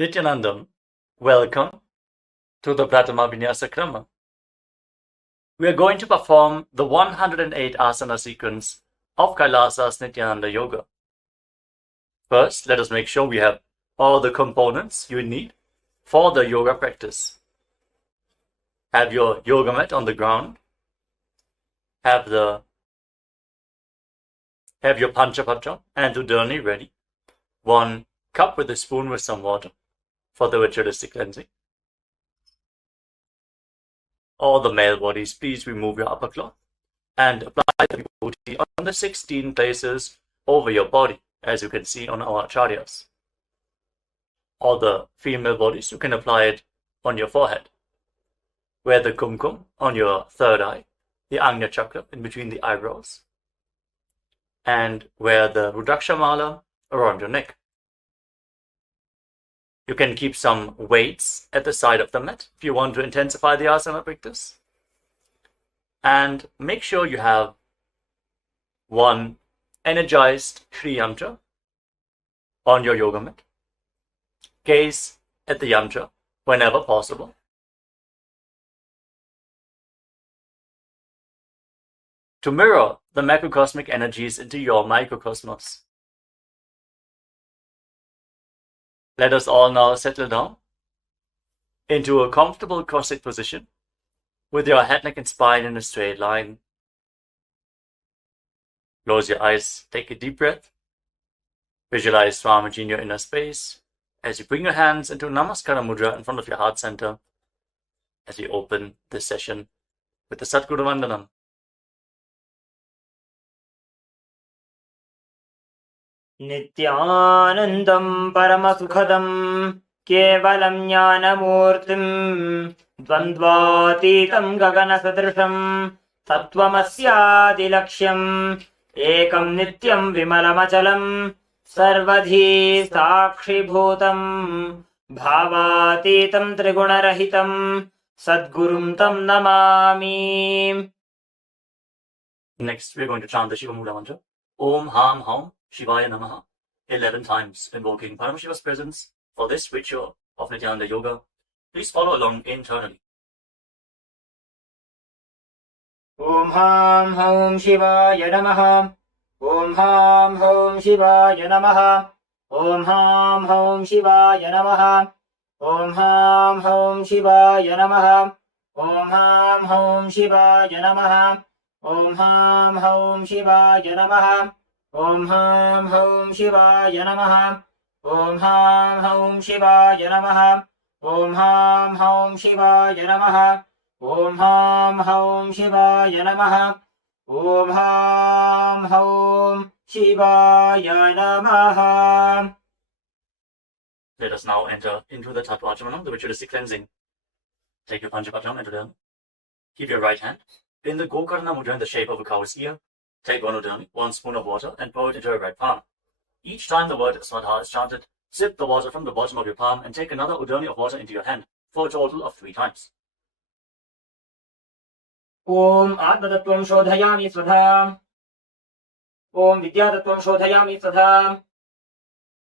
Nithyanandam, welcome to the Prathama Vinyasa Krama. We are going to perform the 108 Asana sequence of KAILASA's Nithyananda Yoga. First, let us make sure we have all the components you need for the yoga practice. Have your yoga mat on the ground. Have your Panchapatra and Udani ready. 1 cup with a spoon with some water for the ritualistic cleansing. All the male bodies, please remove your upper cloth and apply the vibhuti on the 16 places over your body, as you can see on our acharyas. All the female bodies, you can apply it on your forehead. Wear the kumkum on your third eye, the Ajna chakra in between the eyebrows, and wear the Rudraksha mala around your neck. You can keep some weights at the side of the mat if you want to intensify the asana practice. And make sure you have 1 energized Shri Yantra on your yoga mat. Gaze at the yantra whenever possible. To mirror the macrocosmic energies into your microcosmos. Let us all now settle down into a comfortable cross-legged position with your head, neck and spine in a straight line. Close your eyes, take a deep breath. Visualize Swamiji in your inner space as you bring your hands into Namaskara Mudra in front of your heart center as we open this session with the Satguru Vandanam. Nithyanandam Paramasukhadam Kevalam Jnanamurtim Dvandvatitam Gaganasadrisham Tattvamasyadilaksham Ekam Nityam Vimalamachalam Sarvadhi Sakshibhutam Bhavatitam Trigunarahitam Sadgurum Tam Namami. Next, we are going to chant the Shiva Mula mantra. Om Ham Ham Shivaya Namaha 11 times, invoking Paramashiva's presence for this ritual of Nithyananda Yoga. Please follow along internally. Om Ham Ham Shivaya Namaha. Om Ham Ham Shivaya Namaha. Om Ham Ham Shivaya Namaha. Om Ham Ham Shivaya Namaha. Om Ham Ham Shivaya Namaha. Om Ham Ham Shivaya Namaha. Om Ham Ham Shivaya Namaha. Om Ham Ham Shivaya Namaha. Om Ham Ham Shivaya Namaha. Om Ham Ham Shivaya Namaha. Om Ham Ham Shivaya Namaha. Let us now enter into the Tattvachamanam, the ritualistic cleansing. Take your Panchapatra and Udani. Keep your right hand in the Gokarna Mudra in the shape of a cow's ear. Take 1 Udani, 1 spoon of water, and pour it into your right palm. Each time the word Swadha is chanted, sip the water from the bottom of your palm and take another Udani of water into your hand for a total of 3 times. Om Atmatattvam Shodhayami Swadha. Om Vidyatattvam Shodhayami Swadha.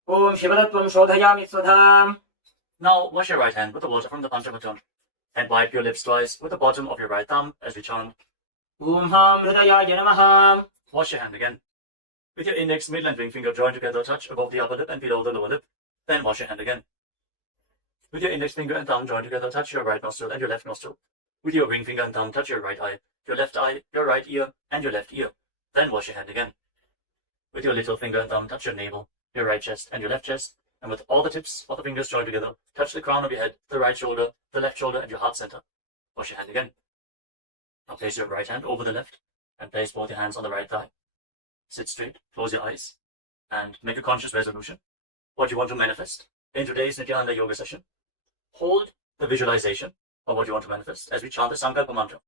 Om Shivatattvam Shodhayami Swadha. Now wash your right hand with the water from the Panchapatra and wipe your lips twice with the bottom of your right thumb as we chant Om Ham Hridayaya Namaha. Wash your hand again. With your index, middle and ring finger joined together, touch above the upper lip and below the lower lip. Then wash your hand again. With your index finger and thumb joined together, touch your right nostril and your left nostril. With your ring finger and thumb, touch your right eye, your right ear, and your left ear. Then wash your hand again. With your little finger and thumb, touch your navel, your right chest, and your left chest. And with all the tips of the fingers joined together, touch the crown of your head, the right shoulder, the left shoulder, and your heart center. Wash your hand again. Now place your right hand over the left and place both your hands on the right thigh. Sit straight, close your eyes, and make a conscious resolution. What you want to manifest in today's Nithyananda Yoga session. Hold the visualization of what you want to manifest as we chant the Sankalpa mantra.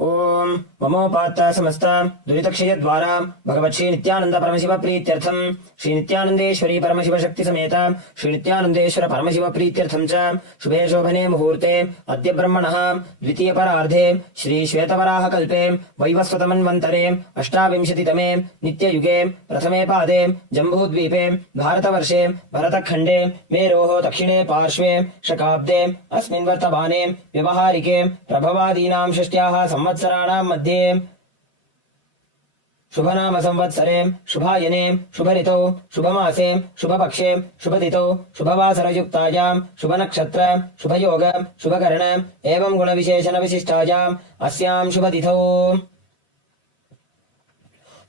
ओम ममोपात्त समस्त दुरितक्षय द्वारा भगवत् श्री नित्यानंद परमशिव प्रीत्यर्थम श्री नित्यानंदेश्वरी परमशिव शक्ति समेत श्री नित्यानंदेश्वर परमशिव प्रीत्यर्थम च शुभे शोभने मुहूर्ते अद्य ब्रह्मणः द्वितीय परार्धे श्री श्वेतवराह कल्पे वैवस्वतमन्वन्तरे अष्टाविंशतितमे नित्ययुगे प्रथमे पादे जम्बूद्वीपे भारतवर्षे भरतखण्डे मेरोः दक्षिणे पार्श्वे शकाब्दे अस्मिन् वर्तमाने व्यवहारिके प्रभवादीनां षष्ट्याः संवत्सराणां मध्ये शुभनाम संवत्सरे शुभायने शुभऋतौ शुभमासे शुभपक्षे शुभतिथौ शुभवासरयुक्तायां शुभनक्षत्र शुभयोग शुभकर्ण एवं गुणविशेषण विशिष्टायाम् अस्यां शुभतिथौ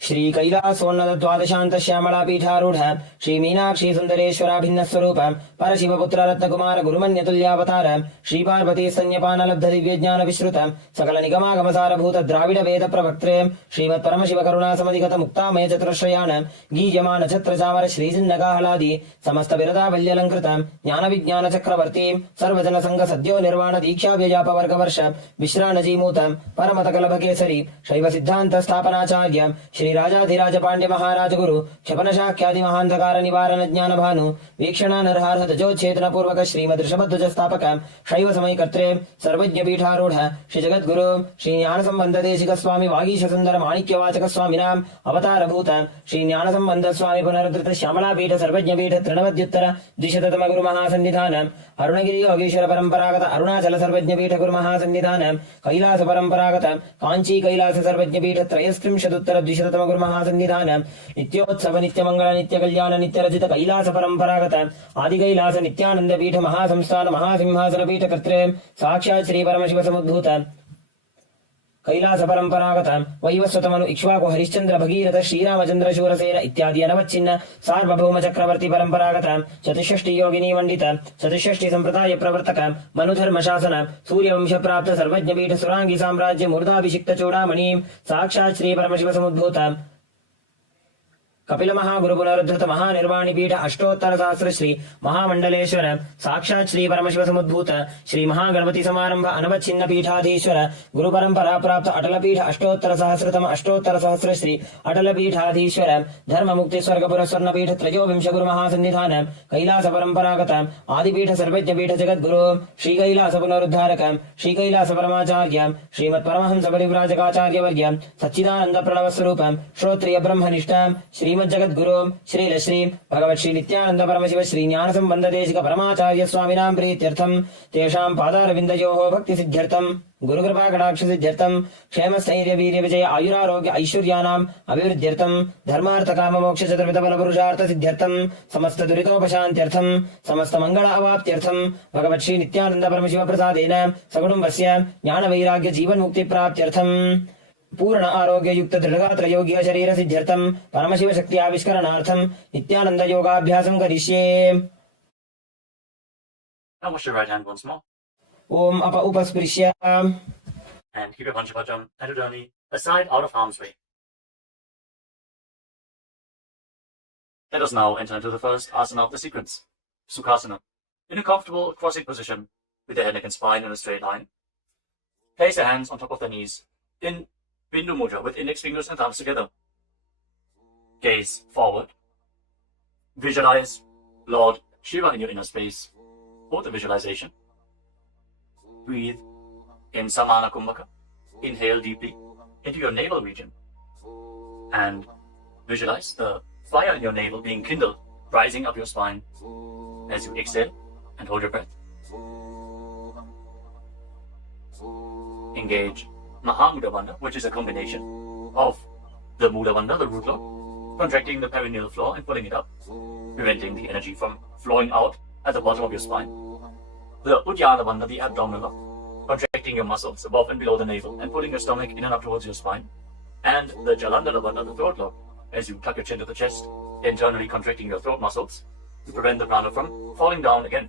श्री कैलासोन्नत द्वादशांत श्यामला पीठारूढ़ श्री मीनाक्षी सुंदरेश्वरा भिन्न स्वरूप परशिवपुत्र रत्नकुमार गुरुमन्यतुल्यावतार श्री पार्वती स्तन्यपान लब्ध दिव्य ज्ञान विश्रुत सकल निगमागम सारभूत द्राविड वेद प्रवक्त्रे श्रीमत् परमशिव करुणा समधिगत मुक्तामय चतुरश्रयान गीयमान छत्र चामर श्री जिन्नगाहलादि समस्त बिरदावल्यलंकृत ज्ञान विज्ञान चक्रवर्ती सर्वजन संघ सद्यो निर्वाण दीक्षा व्यजाप वर्ग वर्ष विश्राणजीमूत परमत कलभ केसरी शैव सिद्धांत स्थापनाचार्य श्री राजाधिराज पांड्य महाराज गुरु क्षपन शाख्यादि महांधकार निवारण ज्ञान भानु वीक्षण नरहार ध्वजोच्छेदन पूर्वक श्रीमद ऋषभध्वज स्थापक शैव समय कर्त्रे सर्वज्ञ पीठारूढ़ श्री जगत गुरु श्री ज्ञान संबंध देशिक स्वामी वागीश सुंदर माणिक्य वाचक स्वामिनाम अवतार भूत श्री ज्ञान संबंध स्वामी पुनरुद्धृत श्यामला पीठ सर्वज्ञ पीठ तृणवद्युत्तर द्विशततम गुरु महासन्निधान अरुणगिरि योगीश्वर परंपरागत अरुणाचल सर्वज्ञ पीठ गुरु महासन्निधान कैलास परंपरागत कांची कैलास सर्वज्ञ पीठ त्रयस्त्रिंशदुत्तर द्विशततम गुरु महासन्निधान नित्योत्सव नित्य मंगल नित्य कल्याण नित्य रचित कैलास परंपरागत आदि कैलास नित्यानंद पीठ महासंस्थान महासिंहासन पीठ कर्त्रे साक्षात् श्री परमशिव समुद्भूत कैलास परंपरागत वैवस्वतमनु इक्ष्वाकु हरिश्चंद्र भगीरथ श्रीरामचंद्र शूरसेन इत्यादि अनवच्छिन्न सार्वभौम चक्रवर्ती परंपरागत चतुष्षष्टि योगिनी मंडित चतुष्षष्टि संप्रदाय प्रवर्तक मनुधर्म शासन सूर्यवंश प्राप्त सर्वज्ञ पीठ सुरांगी साम्राज्य मूर्धाभिषिक्त चूड़ामणि साक्षात् श्री परमशिव समुद्भूत कपिल महागुरु पुनरुद्धृत महानिर्वाणी पीठ अष्टोत्तर सहस्र श्री महामंडलेश्वर साक्षात् श्री परमशिव समुद्भूत श्री महागणपति समारंभ अनवच्छिन्न पीठाधीश्वर गुरु परंपरा प्राप्त अटल पीठ अष्टोत्तर सहस्रतम अष्टोत्तर सहस्र श्री अटल पीठाधीश्वर धर्म मुक्ति स्वर्गपुर स्वर्ण पीठ त्रयोविंश गुरु महासन्निधान कैलास परंपरागत आदिपीठ सर्वज्ञ पीठ जगत गुरु श्री कैलास पुनरुद्धारक श्री कैलास परमाचार्य श्रीमत् परमहंस परिव्राजकाचार्य वर्य सच्चिदानंद प्रणव स्वरूप श्रोत्रिय ब्रह्मनिष्ठ श्री जगत गुरु श्री श्री भगवत् श्री नित्यानंद परमशिव श्री ज्ञान संबंध देशिक परमाचार्य स्वामिनां प्रीत्यर्थम तेषां पादारविन्दयोः भक्ति सिद्ध्यर्थम गुरु कृपा कटाक्ष सिद्ध्यर्थम क्षेम स्थैर्य वीर्य विजय आयुरारोग्य ऐश्वर्याणाम् अभिवृद्ध्यर्थम धर्मार्थ काम मोक्ष चतुर्विध बल पुरुषार्थ सिद्ध्यर्थम समस्त दुरितोपशान्त्यर्थम समस्त मंगल अवाप्त्यर्थम भगवत् श्री नित्यानंद परमशिव प्रसादेन सकुटुम्बस्य ज्ञान वैराग्य जीवन मुक्ति प्राप्त्यर्थम पूर्ण आरोग्य युक्त दृढ़गात्र योग्य शरीर सिद्ध्यर्थम परमशिव शक्ति आविष्करणार्थम नित्यानंद योगाभ्यासं करिष्ये। Now wash your right hand once more. ओम अप उपस्पृश्य And keep your Panchapajam and your journey aside out of harm's way. Let us now enter into the first asana of the sequence, Sukhasana. In a comfortable crossing position with the head, neck and spine in a straight line. Place your hands on top of the knees in Bindu Mudra with index fingers and thumbs together. Gaze forward. Visualize Lord Shiva in your inner space. For the visualization, breathe in Samana Kumbhaka. Inhale deeply into your navel region. And visualize the fire in your navel being kindled, rising up your spine as you exhale and hold your breath. Engage Mahamudra Bandha, which is a combination of the Mula Bandha, the root lock, contracting the perineal floor and pulling it up, preventing the energy from flowing out at the bottom of your spine. The Uddiyana Bandha, the abdominal lock, contracting your muscles above and below the navel and pulling your stomach in and up towards your spine. And the Jalandhara Bandha, the throat lock, as you tuck your chin to the chest, internally contracting your throat muscles to prevent the prana from falling down again.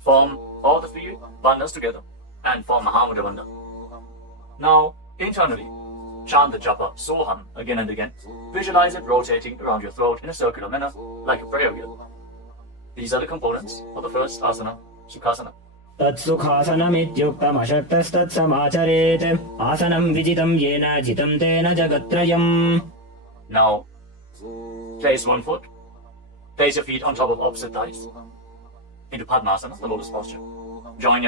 Form all the three bandhas together and form Mahamudra Bandha. Now, internally, chant the japa Soham again and again. Visualize it rotating around your throat in a circular manner, like a prayer wheel. These are the components of the first asana, Sukhasana. तत्सुखासनमित्युक्तमशक्तस्तत्समाचरेत् आसनं विजितं येन जितं तेन जगत्त्रयम्. Now, place one foot. Place your feet on top of opposite thighs. Into Padmasana, the lotus posture. Join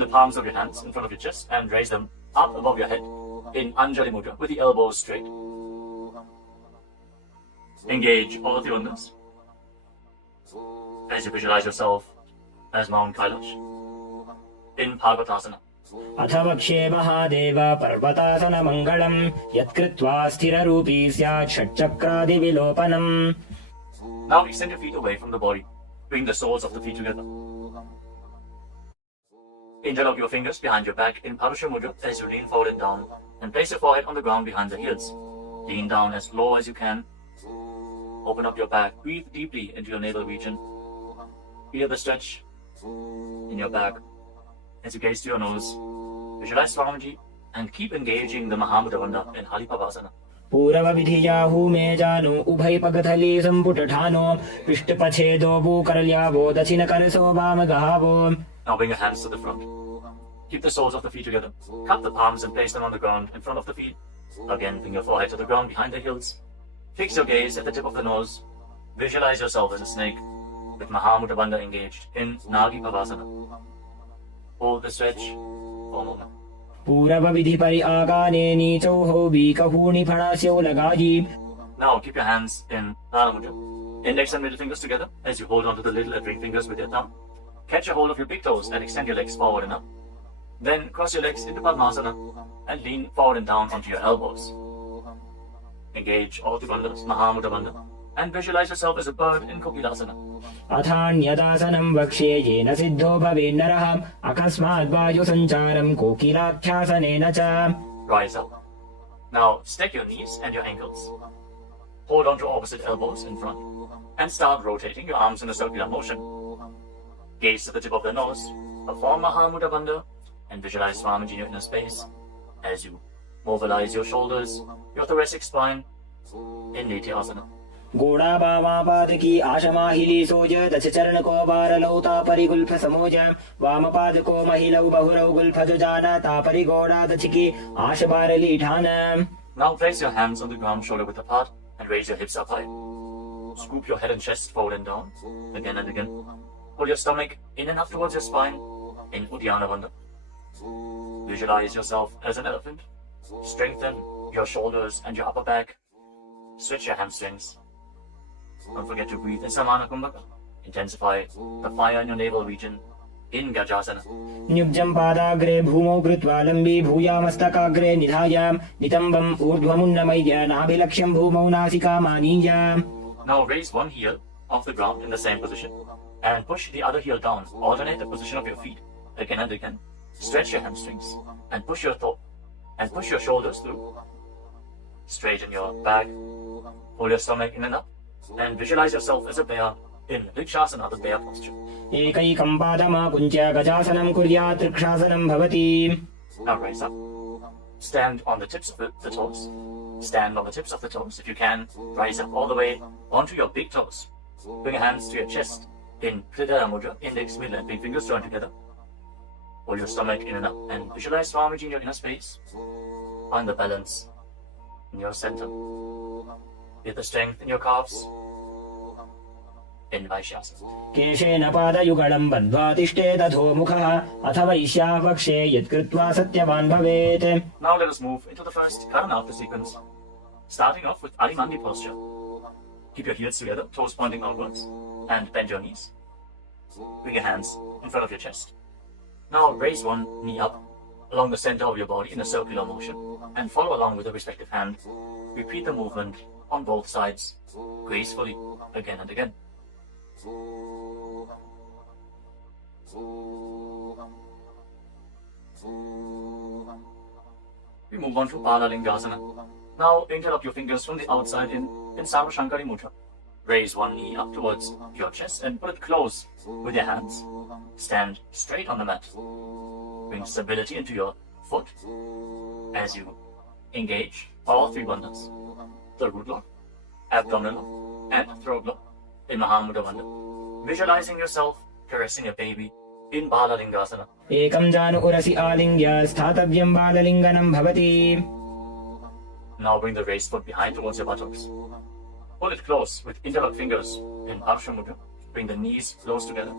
the palms of your hands in front of your chest and raise them up above your head in Anjali Mudra with the elbows straight. Engage all the uddhas as you visualize yourself as Mount Kailash in Parvatasana. अथ वक्ष्ये महादेव पर्वतासनमङ्गलम् यत्कृत्वा स्थिररूपी स्यात् षट्चक्रादिविलोपनम्. Now extend your feet away from the body. Bring the soles of the feet together. Interlock your fingers behind your back in Parusha Mudra as you lean forward and down, and place your forehead on the ground behind the heels. Lean down as low as you can. Open up your back. Breathe deeply into your navel region. Feel the stretch in your back as you gaze to your nose. Visualize Swamiji and keep engaging the Mahamudra Bandha in Halipavasana. पूर्वविधियाहू मे जानो उभय पगथली संपुटठानो पृष्ठपछेदो भूकरल्यावो दक्षिणकरसो वामगहावो. Now bring your hands to the front. Keep the soles of the feet together. Cup the palms and place them on the ground in front of the feet. Again, bring your forehead to the ground behind the heels. Fix your gaze at the tip of the nose. Visualize yourself as a snake with Mahamudra Bandha engaged in Nagi Pavasana. Hold the stretch for a moment. पूर्वविधि परि आगाने नीचौहो बीकहूणि फणास्यौ लगायि. Now keep your hands in Prana Mudra. Index and middle fingers together as you hold onto the little and ring fingers with your thumb. Catch a hold of your big toes and extend your legs forward and up. Then cross your legs into Padmasana and lean forward and down onto your elbows. Engage all the bandhas, Mahamudra Bandha, and visualize yourself as a bird in Kokilasana. अथान्यदासनं वक्ष्ये येन सिद्धो भवेन्नरः अकस्मात् वायुसञ्चारं कोकिलाख्यासनेन च. Rise up. Now stack your knees and your ankles. Hold on to opposite elbows in front and start rotating your arms in a circular motion. Gaze to the tip of the nose, perform Mahamudra Bandha, and visualize Swamiji in your inner space as you mobilize your shoulders, your thoracic spine in Nithyananda. गोड़ा वामापादकी आशमाहिली सोज दश चरण को बारलौ तापरि Gulf समोज वामपाद को महिलौ बहुरौ Gulf जाना तापरि गोड़ा दछकी आश बारली ठान. Now place your hands on the ground shoulder width apart and raise your hips up high. Scoop your head and chest forward and down again and again. Pull your stomach in and up towards your spine in Uddiyana Bandha. Visualize yourself as an elephant. Strengthen your shoulders and your upper back. Stretch your hamstrings. Don't forget to breathe in Samana Kumbhaka. Intensify the fire in your navel region in Gajasana. न्युब्जं पादाग्रे भूमौ कृत्वा लम्बी भूयामस्तकाग्रे निधाय नितम्बम् ऊर्ध्वमुन्नमय्य नाभिलक्ष्यं भूमौ नासिकामानीय. Now raise one heel off the ground in the same position and push the other heel down. Alternate the position of your feet again and again. Stretch your hamstrings and push your shoulders through. Straighten your back. Pull your stomach in and up. And visualize yourself as a bear in Vrikshasana, the bear posture. एकैकं पादमाकुञ्च्य गजासनं कुर्यात् त्रिक्षासनं भवति. Now raise up. Stand on the tips of the toes. Stand on the tips of the toes. If you can, rise up all the way onto your big toes. Bring your hands to your chest in Hridaya Mudra, index, middle and big fingers joined together. Pull your stomach in and up and visualize Swamiji in your inner space. Find the balance in your center. Get the strength in your calves in Vaishyasana. केशेन पादयुगलं बद्ध्वा तिष्ठेत् अधोमुखः अथ वैश्यावक्षे यत्कृत्वा सत्यवान् भवेत्. Now let us move into the first Karnataka sequence. Starting off with Adimandi posture. Keep your heels together, toes pointing outwards, and bend your knees. Bring your hands in front of your chest. Now raise one knee up along the center of your body in a circular motion and follow along with the respective hand. Repeat the movement on both sides gracefully again and again. We move on to Balalingasana. Now interlock your fingers from the outside in Sarvashankari Mudra. Raise one knee up towards your chest and put it close with your hands. Stand straight on the mat. Bring stability into your foot as you engage all three bandhas. The root lock, abdominal lock, and throat lock in Mahamudra Bandha. Visualizing yourself caressing a baby in Balalingasana. एकं जानु उरसि आलिङ्ग्य स्थातव्यं बाललिङ्गनं भवति. Now bring the raised foot behind towards your buttocks. Pull it close with interlocked fingers in Parsha Mudra. Bring the knees close together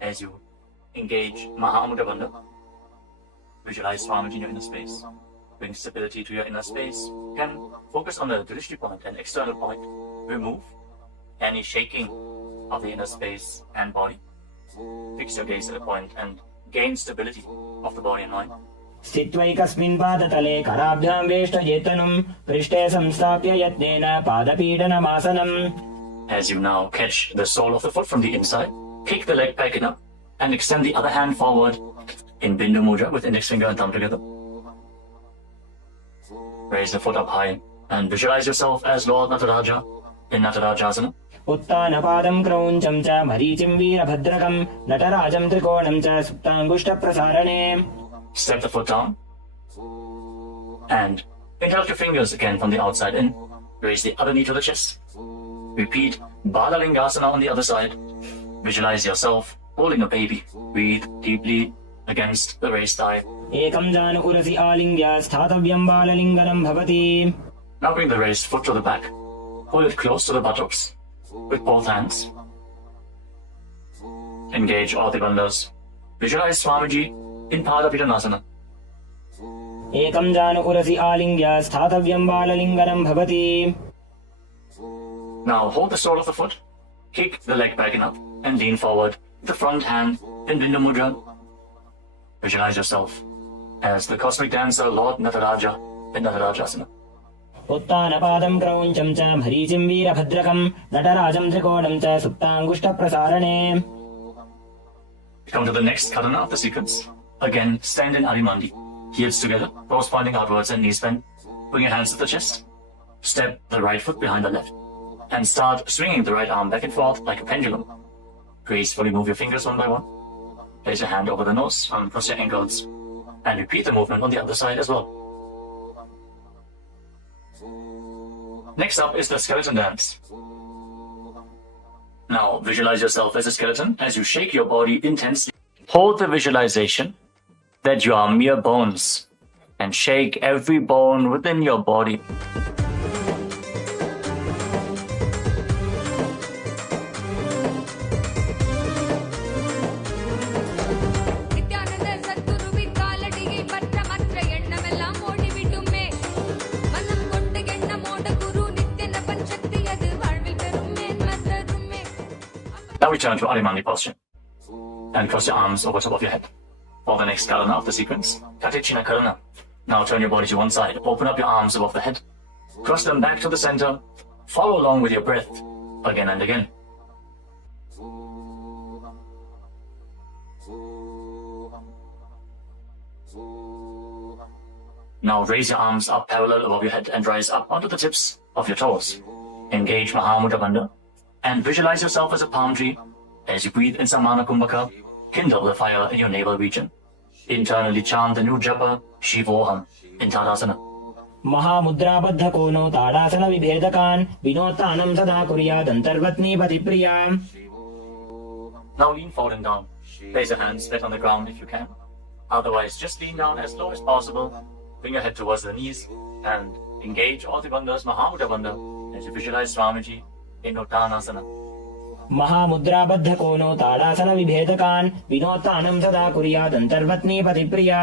as you engage Mahamudra Bandha. Visualize Swamiji in your inner space. Bring stability to your inner space. You can focus on the drishti point and external point. Remove any shaking of the inner space and body. Fix your gaze at a point and gain stability of the body and mind. स्थित्वैकस्मिन् पादतले कराभ्यां वेष्टयेतनुं पृष्ठे संस्थाप्य यत्नेन पादपीडनमासनम्. As you now catch the sole of the foot from the inside, kick the leg back in up and extend the other hand forward in Bindu Mudra with index finger and thumb together. Raise the foot up high and visualize yourself as Lord Nataraja in Natarajasana. उत्तानपादं क्रौञ्चं च मरीचिं वीरभद्रकं नटराजं त्रिकोणं च सुप्ताङ्गुष्ठप्रसारणे. Step the foot down and interlock your fingers again from the outside in. Raise the other knee to the chest. Repeat Balalingasana on the other side. Visualize yourself holding a baby. Breathe deeply against the raised thigh. एकं जानु उरसि आलिङ्ग्य स्थातव्यं बाललिङ्गनं भवति. Now bring the raised foot to the back. Hold it close to the buttocks with both hands. Engage all the bandhas. Visualize Swamiji in Padapidanasana. एकं जानु उरसि आलिङ्ग्य स्थातव्यं बाललिङ्गनं भवति. Now hold the sole of the foot, kick the leg back and up, and lean forward with the front hand in Bindu Mudra. Visualize yourself as the cosmic dancer Lord Nataraja in Natarajasana. उत्तानपादं क्रौञ्चं च मरीचिं वीरभद्रकं नटराजं त्रिकोणं च सुप्ताङ्गुष्ठप्रसारणे. Come to the next karana of the sequence. Again, stand in Adimandi. Heels together, toes pointing outwards and knees bent. Bring your hands to the chest. Step the right foot behind the left. And start swinging the right arm back and forth like a pendulum. Gracefully move your fingers one by one. Place your hand over the nose, cross your ankles. And repeat the movement on the other side as well. Next up is the skeleton dance. Now visualize yourself as a skeleton as you shake your body intensely. Hold the visualization that you are mere bones and shake every bone within your body. Now return to Adimandi posture and cross your arms over top of your head. For the next karana of the sequence, Katichina Karana. Now turn your body to one side, open up your arms above the head, cross them back to the center, follow along with your breath again and again. Now raise your arms up parallel above your head and rise up onto the tips of your toes. Engage Mahamudra Bandha and visualize yourself as a palm tree. As you breathe in Samana Kumbhaka, kindle the fire in your navel region. Internally chant the new japa, Shivoham, in Tadasana. महामुद्राबद्ध कोनो ताडासन विभेदकान् विनोत्तानं सदा कुर्यात् अन्तर्वत्नी पतिप्रिया. Now lean forward and down. Place your hands flat on the ground if you can. Otherwise, just lean down as low as possible. Bring your head towards the knees and engage all the bandhas, Mahamudra Bandha, as you visualize Swamiji in Uttanasana. महामुद्राबद्ध कोनो ताडासन विभेदकान् विनोत्तानं सदा कुर्यात् अन्तर्वत्नी पतिप्रिया.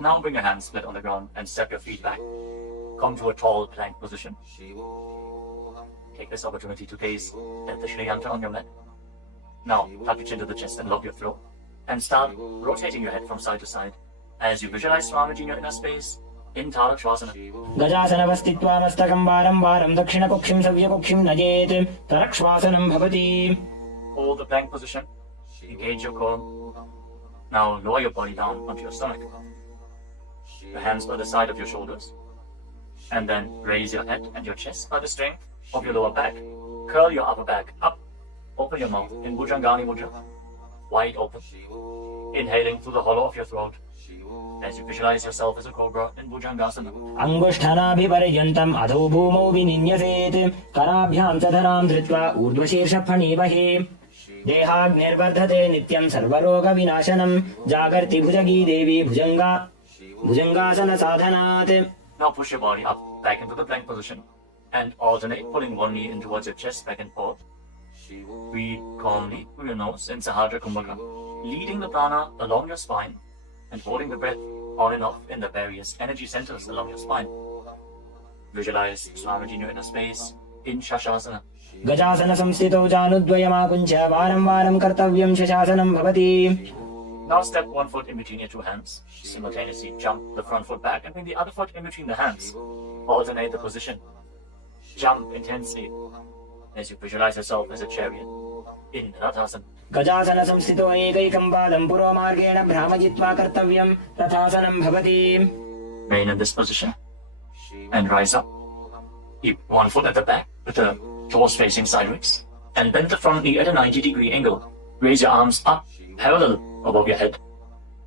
Now bring your hands flat on the ground and step your feet back. Come to a tall plank position. Take this opportunity to gaze at the Shri Yantra on your mat. Now tuck your chin to the chest and lock your throat. And start rotating your head from side to side as you visualize Swamiji in your inner space in Tarakshvasana. गजासनवस्थित्वा मस्तकं वारं वारं दक्षिणकुक्षिं सव्यकुक्षिं नयेत् तरक्ष्वासनं भवति. Hold the plank position. Engage your core. Now lower your body down onto your stomach. The hands by the side of your shoulders. And then raise your head and your chest by the strength of your lower back. Curl your upper back up. Open your mouth in Bhujangani Mudra. Wide open. Inhaling through the hollow of your throat. As you visualize yourself as a cobra in Bhujangasana. अंगुष्ठनाभिपर्यन्तम् अधो भूमौ विनिन्यसेत् कराभ्यां च धरां धृत्वा ऊर्ध्वशीर्षफणीवहे. देहाग्निर्वर्धते नित्यं सर्वरोगविनाशनं जागर्ति भुजगी देवी भुजंगासन साधनात्. Now push your body up, back into the plank position, and alternate pulling one knee in towards your chest, back and forth. Breathe calmly through your nose in Sahadra Kumbhaka, leading the prana along your spine and holding the breath on and off in the various energy centers along your spine. Visualize Swamiji in your inner space in Shashasana. गजासन संस्थितौ जानुद्वयमाकुञ्च वारं वारं कर्तव्यं शशासनं भवति. Now step one foot in between your two hands. Simultaneously jump the front foot back and bring the other foot in between the hands. Alternate the position. Jump intensely as you visualize yourself as a chariot in Rathasana. गजासन संस्थितो एकैकं पादं पुरोमार्गेण भ्रामजित्वा कर्तव्यं रथासनं भवति. Remain in this position and rise up. Keep one foot at the back with the toes facing sideways and bend the front knee at a 90-degree angle. Raise your arms up parallel above your head.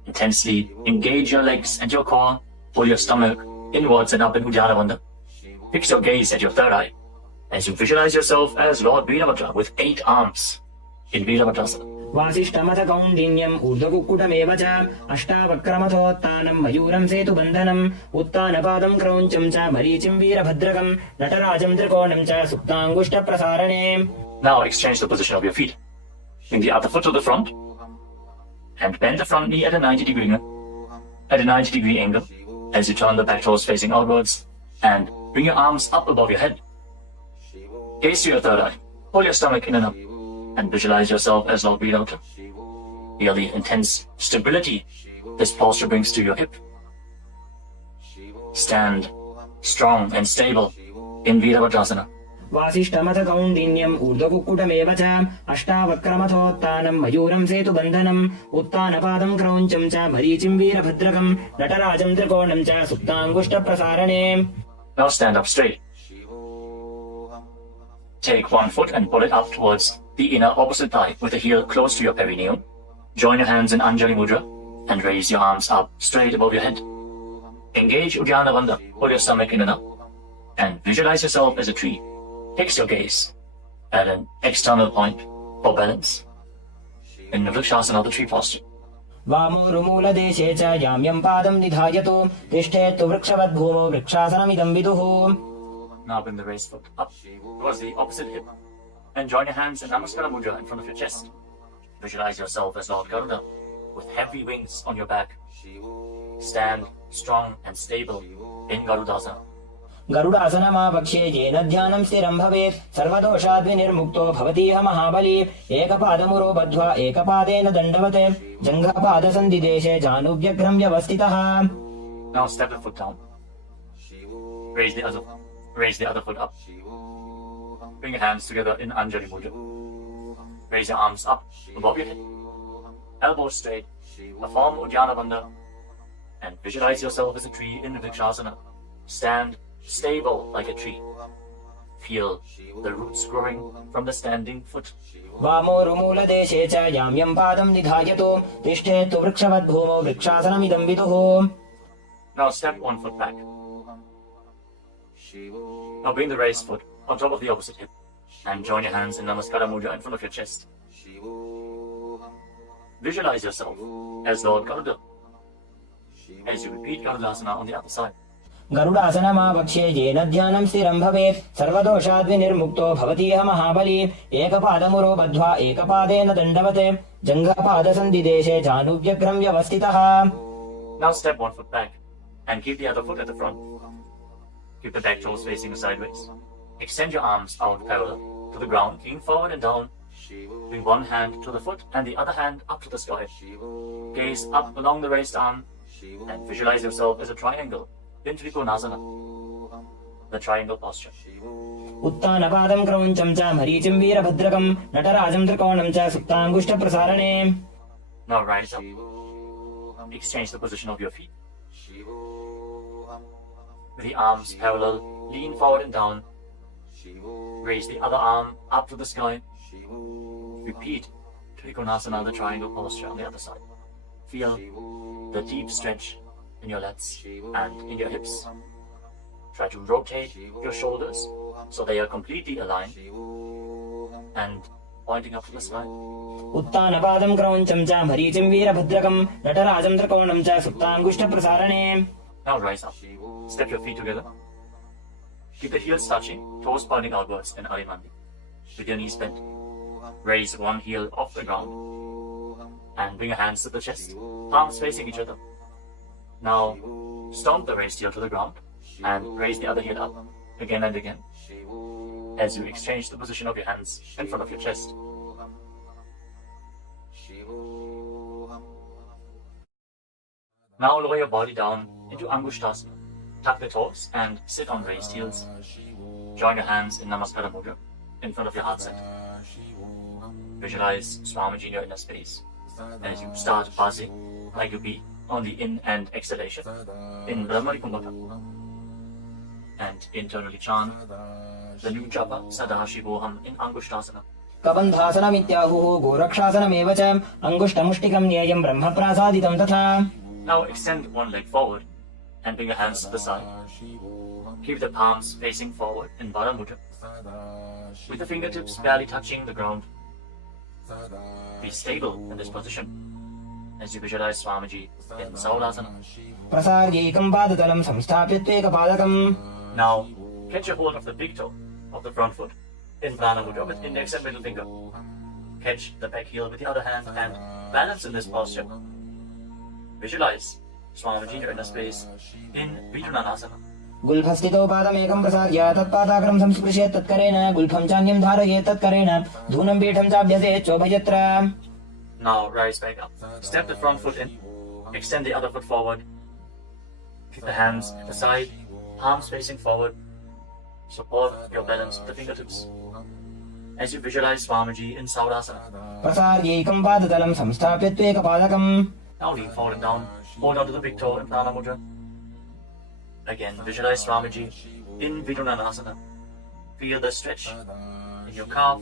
Intensely engage your legs and your core. Pull your stomach inwards and up in Uddiyana Bandha. Fix your gaze at your third eye as you visualize yourself as Lord Veerabhadra with 8 arms in Veerabhadrasana. वासिष्ठमथ कौण्डिन्यम् ऊर्ध्वकुक्कुटमेव च अष्टावक्रमथोत्तानं मयूरं सेतुबन्धनम् उत्तानपादं क्रौञ्चं च मरीचिं वीरभद्रकं नटराजं त्रिकोणं च सुप्ताङ्गुष्ठप्रसारणे. Now exchange the position of your feet. Bring the other foot to the front and bend the front knee at a 90-degree angle as you turn the back toes facing outwards and bring your arms up above your head. Gaze to your third eye. Pull your stomach in and up and visualize yourself as Lord Veerabhadra. Feel the intense stability this posture brings to your hip. Stand strong and stable in Veerabhadrasana. वासिष्ठमथ कौण्डिन्यम् ऊर्ध्वकुक्कुटमेव च अष्टावक्रमथोत्तानं मयूरं सेतुबन्धनम् उत्तानपादं क्रौञ्चं च मरीचिं वीरभद्रकं नटराजं त्रिकोणं च सुप्ताङ्गुष्ठप्रसारणे. Now stand up straight. Take one foot and pull it up towards the inner opposite thigh with the heel close to your perineum. Join your hands in Anjali Mudra and raise your arms up straight above your head. Engage Uddiyana Bandha. Pull your stomach in and up and visualize yourself as a tree. Fix your gaze at an external point for balance in Vrikshasana, the tree posture. वामोरुमूलदेशे च याम्यं पादं निधायतु तिष्ठेत्तु वृक्षवद्भूमौ वृक्षासनमिदं विदुः. Now bring the raised foot up towards the opposite hip and join your hands in Namaskara Mudra in front of your chest. Visualize yourself as Lord Garuda with heavy wings on your back. Stand strong and stable in Garudasana. गरुडासनमावक्ष्ये येन ध्यानं स्थिरं भवेत् सर्वदोषाद्विनिर्मुक्तो भवतीह महाबली. एकपादमुरो बद्ध्वा एकपादेन दण्डवत् जङ्घपादसन्धिदेशे जानुभ्यग्रं व्यवस्थितः. Now step the foot down. Raise the other foot up. Bring your hands together in Anjali Mudra. Raise your arms up above your head. Elbows straight. Perform Uddiyana Bandha. And visualize yourself as a tree in Vrikshasana. Stand stable like a tree. Feel the roots growing from the standing foot. वामोरुमूलदेशे च याम्यं पादं निधायतु तिष्ठेत्तु वृक्षवद्भूमौ वृक्षासनमिदं विदुः. Now step one foot back. Now bring the raised foot on top of the opposite hip and join your hands in Namaskara Mudra in front of your chest. Visualize yourself as Lord Garuda as you repeat Garudasana on the other side. गरुडासनमावक्ष्ये येन ध्यानं स्थिरं भवेत् सर्वदोषाद्विनिर्मुक्तो भवतीह महाबली. एकपादमुरो बद्ध्वा एकपादेन दण्डवत् जङ्घपादसन्धिदेशे जानुभ्यग्रं व्यवस्थितः. Now step one foot back and keep the other foot at the front. Keep the back toes facing sideways. Extend your arms out parallel to the ground, lean forward and down. Bring one hand to the foot and the other hand up to the sky. Gaze up along the raised arm and visualize yourself as a triangle in Trikonasana, the triangle posture. उत्तानपादं क्रौञ्चं च मरीचिं वीरभद्रकं नटराजं त्रिकोणं च सुप्ताङ्गुष्ठप्रसारणे. Now rise up. Exchange the position of your feet. With the arms parallel, lean forward and down. Raise the other arm up to the sky. Repeat Trikonasana, the triangle posture on the other side. Feel the deep stretch in your lats and in your hips. Try to rotate your shoulders so they are completely aligned and pointing up to the sky. उत्तानपादं क्रौञ्चं च मरीचिं वीरभद्रकं नटराजं त्रिकोणं च सुप्ताङ्गुष्ठप्रसारणे. Now rise up. Step your feet together. Keep the heels touching, toes pointing outwards in Arimandi. With your knees bent. Raise one heel off the ground. And bring your hands to the chest, palms facing each other. Now, stomp the raised heel to the ground and raise the other heel up again and again as you exchange the position of your hands in front of your chest. Now lower your body down into Angushtasana. Tuck the toes and sit on raised heels. Join your hands in Namaskara Mudra in front of your heart center. Visualize Swamiji in your inner space as you start buzzing like a bee on the in and exhalation in Brahmari Kumbhaka. And internally chant the new japa Sadashivoham in Angushtasana. कबन्धासनमित्याहुः गोरक्षासनमेव च अङ्गुष्ठमुष्टिकं ज्ञेयं ब्रह्मप्रासादितं तथा. Now extend one leg forward and bring your hands to the side. Keep the palms facing forward in Baddha Mudra with the fingertips barely touching the ground. Be stable in this position as you visualize Swamiji in Saulasana. प्रसार्यैकं पादतलं संस्थाप्य त्वेकपादकम्. Now catch a hold of the big toe of the front foot in Prana Mudra with index and middle finger. Catch the back heel with the other hand and balance in this posture. Visualize Swamiji in your inner space in Vinyasa. गुल्फस्थितो पादमेकं प्रसार्य तत्पादाग्रं संस्पृशेत् तत्करेण गुल्फं चान्यं धारयेत् तत्करेण धूनं पीठं चाभ्यसेत् चोभयत्र. Now rise back up. Step the front foot in. Extend the other foot forward. Keep the hands at the side, palms facing forward. Support your balance with the fingertips as you visualize Swamiji in Saurasana. प्रसार्यैकं पादतलं संस्थाप्य त्वेकपादकम्. Now lean forward and down. Hold on to the big toe in Prana Mudra. Again, visualize Swamiji in Vidunanasana. Feel the stretch in your calf.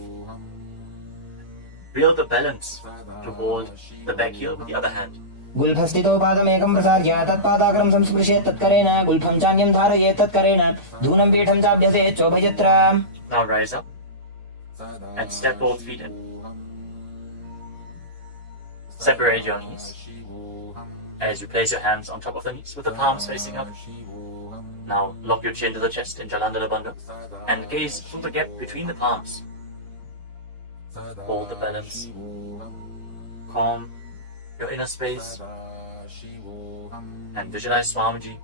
Build the balance to hold the back heel with the other hand. गुल्फस्थितो पादमेकं प्रसार्य तत्पादाग्रं संस्पृशेत् तत्करेण गुल्फं चान्यं धारयेत् तत्करेण धूनं पीठं चाभ्यसेत् चोभयत्र. Now rise up and step both feet in. Separate your knees as you place your hands on top of the knees with the palms facing up. Now lock your chin to the chest in Jalandhara Bandha and gaze from the gap between the palms. Hold the balance. Calm your inner space and visualize Swamiji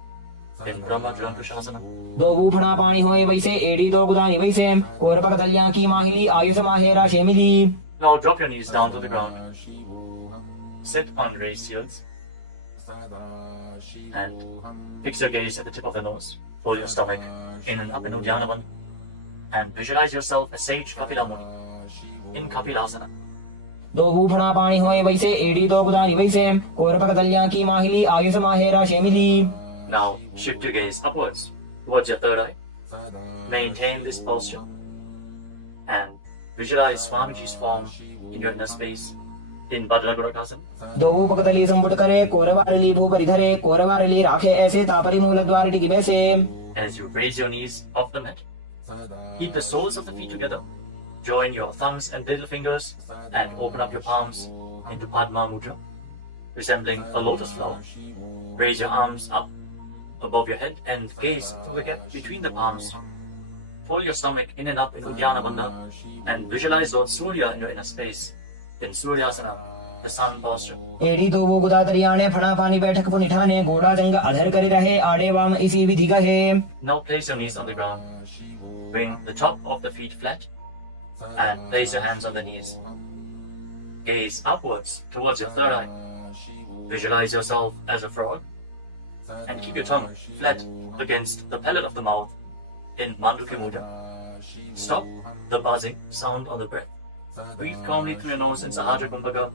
in Brahma Jyankushasana. दो ऊफड़ा पानी होए वैसे एड़ी दो गुदानी वैसे कोरपक दलियां की माहिली आयुष माहेरा शेमिली. Now drop your knees down to the ground. Sit on raised heels and fix your gaze at the tip of the nose. Hold your stomach in and up in Uddiyana Bandha and visualize yourself as Sage Kapila Muni in Kapilasana. दो ऊफड़ा पानी होए वैसे एड़ी दो गुदानी वैसे कोरपक दलियां की माहिली आयुष माहेरा शेमिली. Now shift your gaze upwards towards your third eye. Maintain this posture and visualize Swamiji's form in your inner space in Bhadragurakasana. दो ऊपकतली संपुट करे कोरवारली भूपरि धरे कोरवारली राखे ऐसे तापरी मूल द्वार टिकी बैसे. As you raise your knees off the mat, keep the soles of the feet together. Join your thumbs and little fingers and open up your palms into Padma Mudra, resembling a lotus flower. Raise your arms up above your head and gaze through the gap between the palms. Fold your stomach in and up in Uddiyana Bandha and visualize Lord Surya in your inner space in Suryasana, the sun posture. एड़ी दो वो गुदातरियाने फड़ा पानी बैठक पुनिठाने गोड़ा जंग अधर करे रहे आड़े वाम इसी विधि का है. Now place your knees on the ground. Bring the top of the feet flat and place your hands on the knees. Gaze upwards towards your third eye. Visualize yourself as a frog and keep your tongue flat against the palate of the mouth in Manduki Mudra. Stop the buzzing sound on the breath. Breathe calmly through your nose in Sahaja Kumbhaka.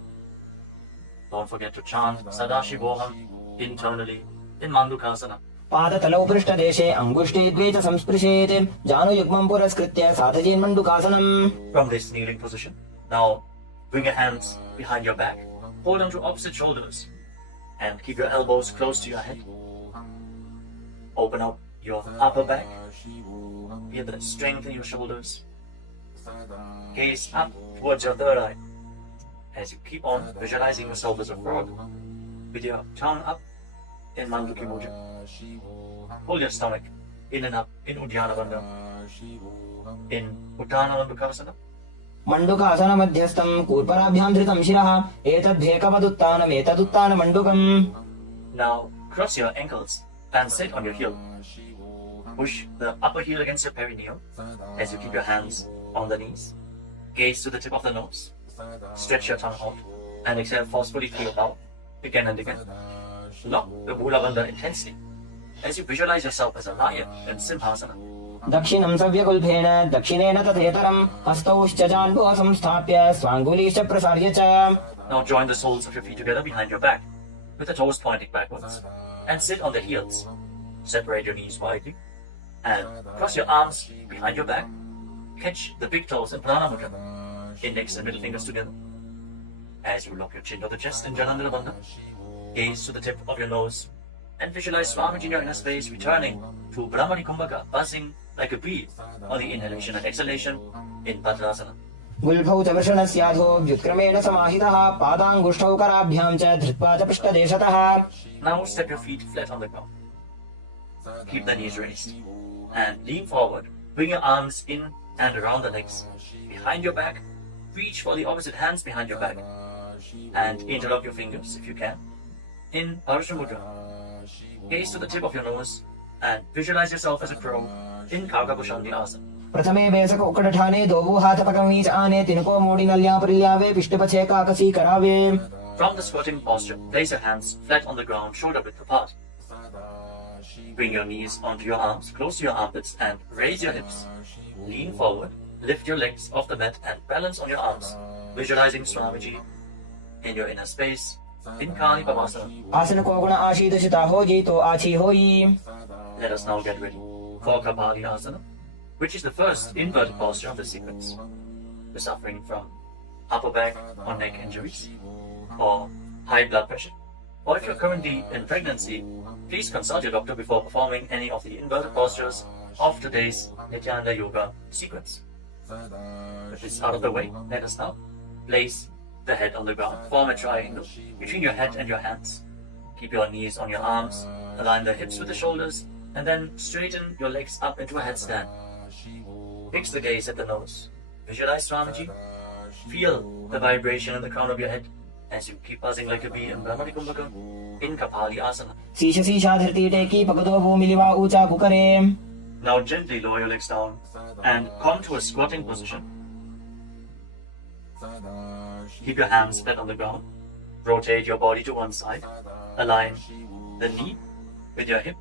Don't forget to chant Sadashivoham internally in Mandukasana. पादतलौ पृष्ठदेशे अङ्गुष्ठे द्वे च संस्पृशेत् जानुयुग्मं पुरस्कृत्य साधयेन्मण्डुकासनम्. From this kneeling position, now bring your hands behind your back. Hold on to opposite shoulders and keep your elbows close to your head. Open up your upper back. Feel the strength in your shoulders. Gaze up towards your third eye. As you keep on visualizing yourself as a frog, with your tongue up in Mandukya Mudra. Hold your stomach in and up in Uddiyana Bandha, in Uttana Bandukasana. मंडुकासन मध्यस्थं कूर्पराभ्यां धृतं शिरः एतद्धेकवदुत्तानम् एतदुत्तान मंडुकम्. Now cross your ankles and sit on your heel. Push the upper heel against your perineum as you keep your hands on the knees. Gaze to the tip of the nose. Stretch your tongue out and exhale forcefully through your mouth again and again. Lock the Mula Bandha intensely as you visualize yourself as a lion in Simhasana. दक्षिणं सव्यगुल्फेन दक्षिणेन तथेतरं हस्तौश्च जान्बुः संस्थाप्य स्वाङ्गुलीश्च प्रसार्य च. Now join the soles of your feet together behind your back with the toes pointing backwards and sit on the heels. Separate your knees widely and cross your arms behind your back. Catch the big toes in Prathama Mudra, index and middle fingers together. As you lock your chin to the chest in Janandana Bandha, gaze to the tip of your nose and visualize Swamiji in your inner space returning to Brahmani Kumbhaka, buzzing like a bee on the inhalation and exhalation in Bhadrasana. गुल्फौ च वृषणस्याधो व्युत्क्रमेण समाहितः पादाङ्गुष्ठौ कराभ्यां च धृत्वा च पृष्ठदेशतः. Now step your feet flat on the ground. Keep the knees raised and lean forward. Bring your arms in and around the legs. Behind your back, reach for the opposite hands behind your back and interlock your fingers if you can. In Parsha Mudra, gaze to the tip of your nose and visualize yourself as a crow in Kaukabushandhi Asana. प्रथमे बेसक उक्कड़ठाने दोबू हाथ पकमीच आने तिनको Moody नल्या परिल्यावे पिष्टपछे काकसी करावे. From the squatting posture, place your hands flat on the ground, shoulder width apart. Bring your knees onto your arms, close to your armpits and raise your hips. Lean forward, lift your legs off the mat and balance on your arms, visualizing Swamiji in your inner space in Kali Pamasana. आसन को गुण आशीदशिता हो जी तो आछी होई. Let us now get ready for Kapali Asana, which is the first inverted posture of the sequence. We're suffering from upper back or neck injuries or high blood pressure, or if you're currently in pregnancy, please consult your doctor before performing any of the inverted postures of today's Nithyananda Yoga sequence. With this out of the way, let us now place the head on the ground. Form a triangle between your head and your hands. Keep your knees on your arms, align the hips with the shoulders, and then straighten your legs up into a headstand. Fix the gaze at the nose. Visualize Swamiji. Feel the vibration in the crown of your head as you keep buzzing like a bee in Brahmani Kumbhaka in Kapali Asana. शीश शीशा धरती टेकी पगदो भूमिलिवा ऊंचा कुकरे. Now gently lower your legs down and come to a squatting position. Keep your hands flat on the ground. Rotate your body to one side. Align the knee with your hip.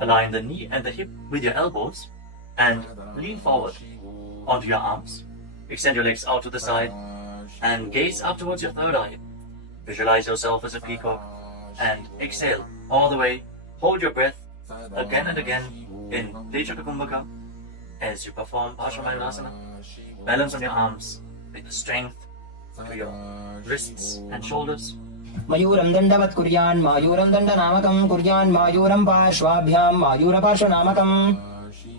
Align the knee and the hip with your elbows and lean forward onto your arms. Extend your legs out to the side and gaze up towards your third eye. Visualize yourself as a peacock and exhale all the way. Hold your breath again and again in Dechaka Kumbhaka as you perform Parsvamayurasana. Balance on your arms with the strength to your wrists and shoulders. मयूरं दण्डवत् कुर्यान् मायूरं दण्डनामकं कुर्यान् मायूरं पार्श्वाभ्यां मायूरपार्श्वनामकम्.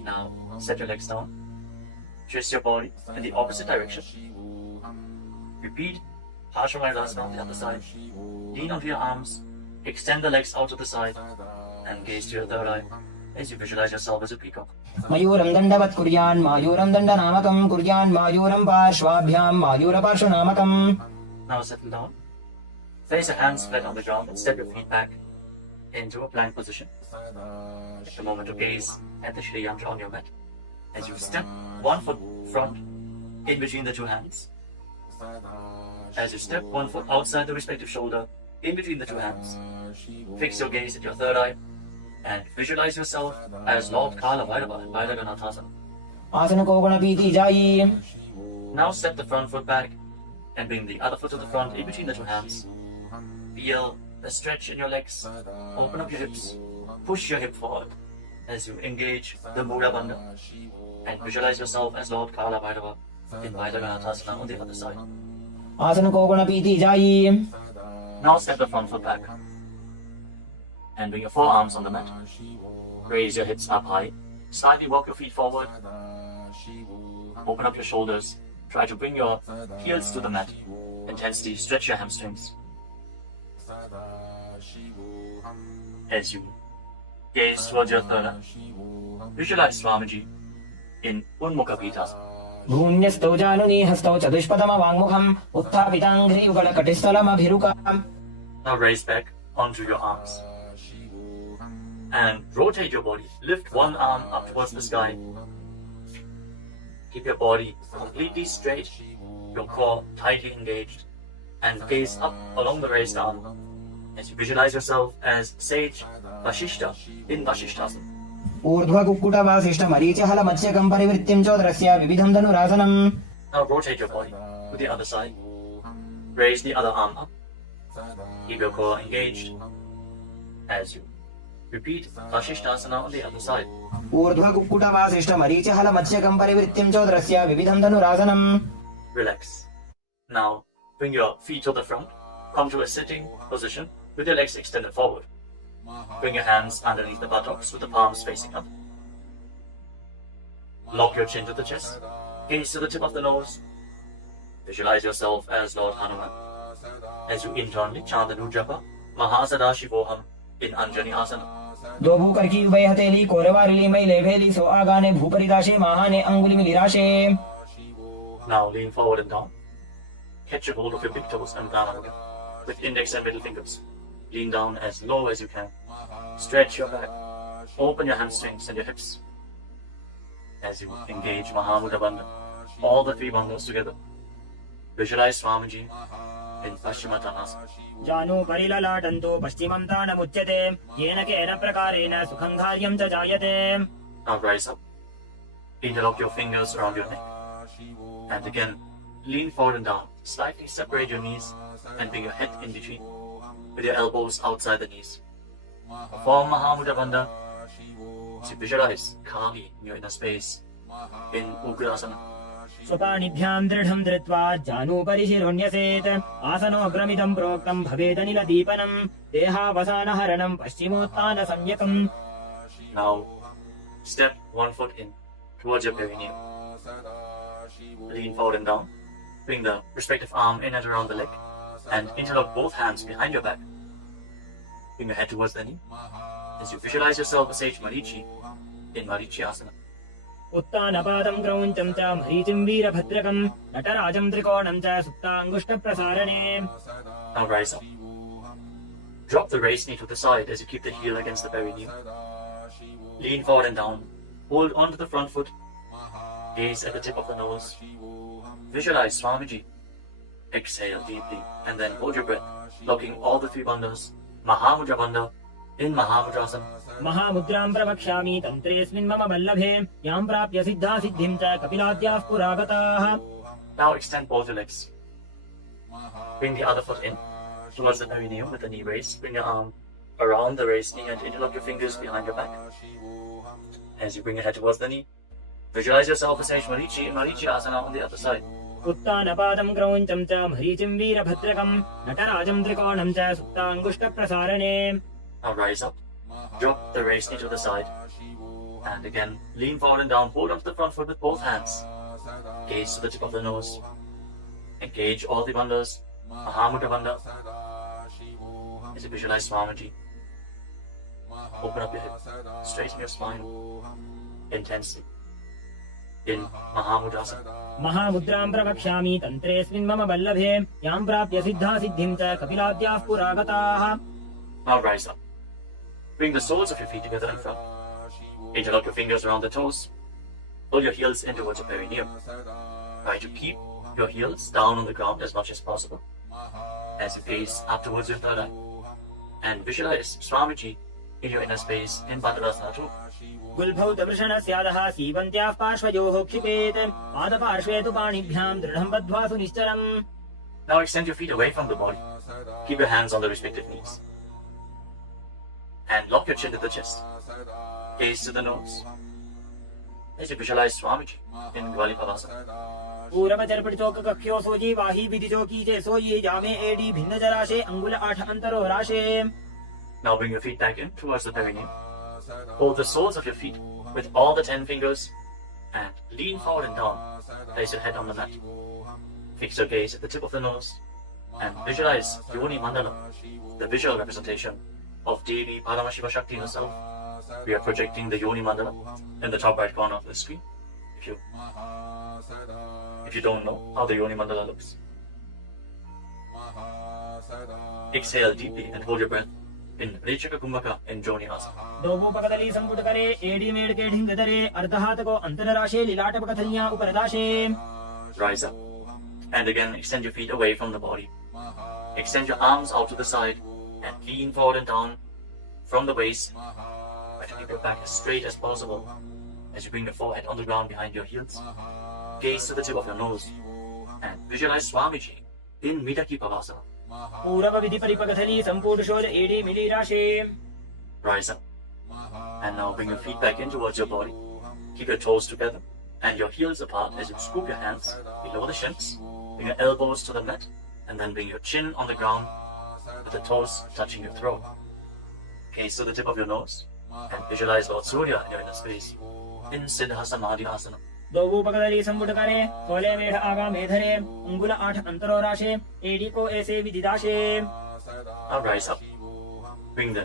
Now set your legs down. Twist your body in the opposite direction. Repeat Parsvamayurasana on the other side. Lean onto your arms. Extend the legs out to the side and gaze to your third eye as you visualize yourself as a peacock. मयूरं दण्डवत् कुर्यान् मायूरं दण्डनामकं कुर्यान् मायूरं पार्श्वाभ्यां मायूरपार्श्वनामकम्. Now settle down. Place your hands flat on the ground and step your feet back into a plank position. Take a moment to gaze at the Shri Yantra on your mat as you step one foot front in between the two hands. As you step one foot outside the respective shoulder in between the two hands. Fix your gaze at your third eye and visualize yourself as Lord Kala Bhairava in Bhairaganathasana. आसन को गुण पीती जाई. Now step the front foot back and bring the other foot to the front in between the two hands. Feel the stretch in your legs. Open up your hips. Push your hip forward as you engage the Mula Bandha and visualize yourself as Lord Kala Bhairava in Bhairaganathasana on the other side. आसन को गुण पीती जाई. Now step the front foot back and bring your forearms on the mat. Raise your hips up high. Slightly walk your feet forward open up your shoulders. Try to bring your heels to the mat. Intensely stretch your hamstrings. As you gaze towards your third eye, visualize Swamiji in Unmukha Pitasana. भून्यस्तौ जानुनी हस्तौ चतुष्पदमवाङ्मुखम् उत्थापिताङ्घ्रियुगलकटिस्थलमभिरुकाम्. Now raise back onto your arms and rotate your body. Lift one arm up towards the sky. Keep your body completely straight, your core tightly engaged, and gaze up along the raised arm as you visualize yourself as Sage Vashishta in Vashishtasana. ऊर्ध्वकुक्कुटवासिष्ठमरीचिहलमत्स्यकम् परिवृत्तिम् चोदरस्य विविधम् धनुरासनम्. Now rotate your body to the other side. Raise the other arm up. Keep your core engaged as you repeat Vashishtasana on the other side. ऊर्ध्वकुक्कुटवासिष्ठमरीचिहलमत्स्यकम् परिवृत्तिम् चोदरस्य विविधम् धनुरासनम्. Relax. Now bring your feet to the front. Come to a sitting position with your legs extended forward. Bring your hands underneath the buttocks with the palms facing up. Lock your chin to the chest. Gaze to the tip of the nose. Visualize yourself as Lord Hanuman. As you internally chant the Nujapa, Mahasada Shivoham in Anjani Asana. दो भूकर की उभय हथेली कोरवारिली मैले भेली सो आगाने भूपरिदाशे महाने अंगुली मिलिराशे. Now lean forward and down. Catch a hold of your big toes and down with index and middle fingers. Lean down as low as you can. Stretch your back. Open your hamstrings and your hips. As you engage Mahamudra Bandha, all the three bandhas together. Visualize Swamiji in Paschimottanasana. जानु परिललाटन्तो पश्चिमं तानमुच्यते येन केन प्रकारेण सुखं कार्यं च जायते. Now rise up. Interlock your fingers around your neck. And again, lean forward and down. Slightly separate your knees and bring your head in between with your elbows outside the knees. Form Mahamudra Bandha. So visualize Kali in your inner space in Ugrasana. स्वपाणिभ्यां दृढं धृत्वा जानुपरि शिरोन्यसेत् आसनोऽग्रमिदं प्रोक्तं भवेदनिलदीपनं देहावसानहरणं पश्चिमोत्तानसंज्ञकम्. Now step one foot in towards your perineum. Lean forward and down. Bring the respective arm in and around the leg and interlock both hands behind your back. Bring your head towards the knee as you visualize yourself as Sage Marichi in Marichi Asana. उत्तानपादं क्रौञ्चं च मरीचिं वीरभद्रकं नटराजं त्रिकोणं च सुप्ताङ्गुष्ठप्रसारणे. Now rise up. Drop the raised knee to the side as you keep the heel against the perineum. Lean forward and down. Hold onto the front foot. Gaze at the tip of the nose. Visualize Swamiji. Exhale deeply and then hold your breath, locking all the three bandhas. Mahamudra Bandha in Mahamudrasana. महामुद्रां प्रवक्ष्यामि तन्त्रेऽस्मिन् मम वल्लभे यां प्राप्य सिद्धा सिद्धिं च कपिलाद्याः पुरागताः. Now extend both your legs. Bring the other foot in towards the perineum with the knee raised. Bring your arm around the raised knee and interlock your fingers behind your back. As you bring your head towards the knee, visualize yourself as Sage Marichi in Marichi Asana on the other side. उत्तानपादं क्रौञ्चं च मरीचिं वीरभद्रकं नटराजं त्रिकोणं च सुप्ताङ्गुष्ठप्रसारणे. Now rise up. Drop the raised knee to the side. And again, lean forward and down. Hold onto the front foot with both hands. Gaze to the tip of the nose. Engage all the bandhas. Mahamudra Bandha. As you visualize Swamiji. Open up your hip. Straighten your spine. Intensely. In Mahamudrasana. महामुद्रां प्रवक्ष्यामि तन्त्रेऽस्मिन् मम वल्लभे यां प्राप्य सिद्धा सिद्धिं च कपिलाद्याः पुरागताः. Now rise up. Bring the soles of your feet together in front. Interlock your fingers around the toes. Pull your heels in towards your perineum. Try to keep your heels down on the ground as much as possible. As you gaze up towards your third eye. And visualize Swamiji in your inner space in Bhadrasana too. गुल्भौतवृषणस्यादः सीवन्त्याः पार्श्वयोः क्षिपेत् पादपार्श्वे तु पाणिभ्यां दृढं बद्ध्वा सुनिश्चरम्. Now extend your feet away from the body. Keep your hands on the respective knees. And lock your chin to the chest. Gaze to the nose. As you visualize Swamiji in Gvalipavasana. पूरवचर्पटिचौककक्ष्यो sooji वाही विधिचौकी चे सोयी जामे AD भिन्न जराशे अंगुल 8 अंतरो राशे. Now bring your feet back in towards the perineum. Hold the soles of your feet with all the 10 fingers and lean forward and down. Place your head on the mat. Fix your gaze at the tip of the nose and visualize Yoni Mandala, the visual representation of Devi Paramashiva Shakti herself. We are projecting the Yoni Mandala in the top right corner of the screen. If you don't know how the Yoni Mandala looks, exhale deeply and hold your breath in Rechaka Kumbhaka in Joni Asana. दोबो पकदली संपुट करे AD made के ढिंग दरे अर्धहात को अंतर राशे लीलाट पकथलियां ऊपर दाशे. Rise up and again extend your feet away from the body. Extend your arms out to the side and lean forward and down from the waist. Try to keep your back as straight as possible as you bring your forehead on the ground behind your heels. Gaze to the tip of your nose and visualize Swamiji in Midaki Pavasana. पूरव विधि परिपकथली संपूर्ण शोध एडी मिली राशे. Rise up and now bring your feet back in towards your body. Keep your toes together and your heels apart as you scoop your hands below the shins. Bring your elbows to the mat and then bring your chin on the ground with the toes touching your throat. Gaze to the tip of your nose and visualize Lord Surya in your inner space in Siddha Samadhi Asana. दोबो पकदली संपुट करे कोले मेढ़ आगा मेधरे अंगुल 8 अंतरो राशे AD को ऐसे विधि दाशे. Now rise up. Bring the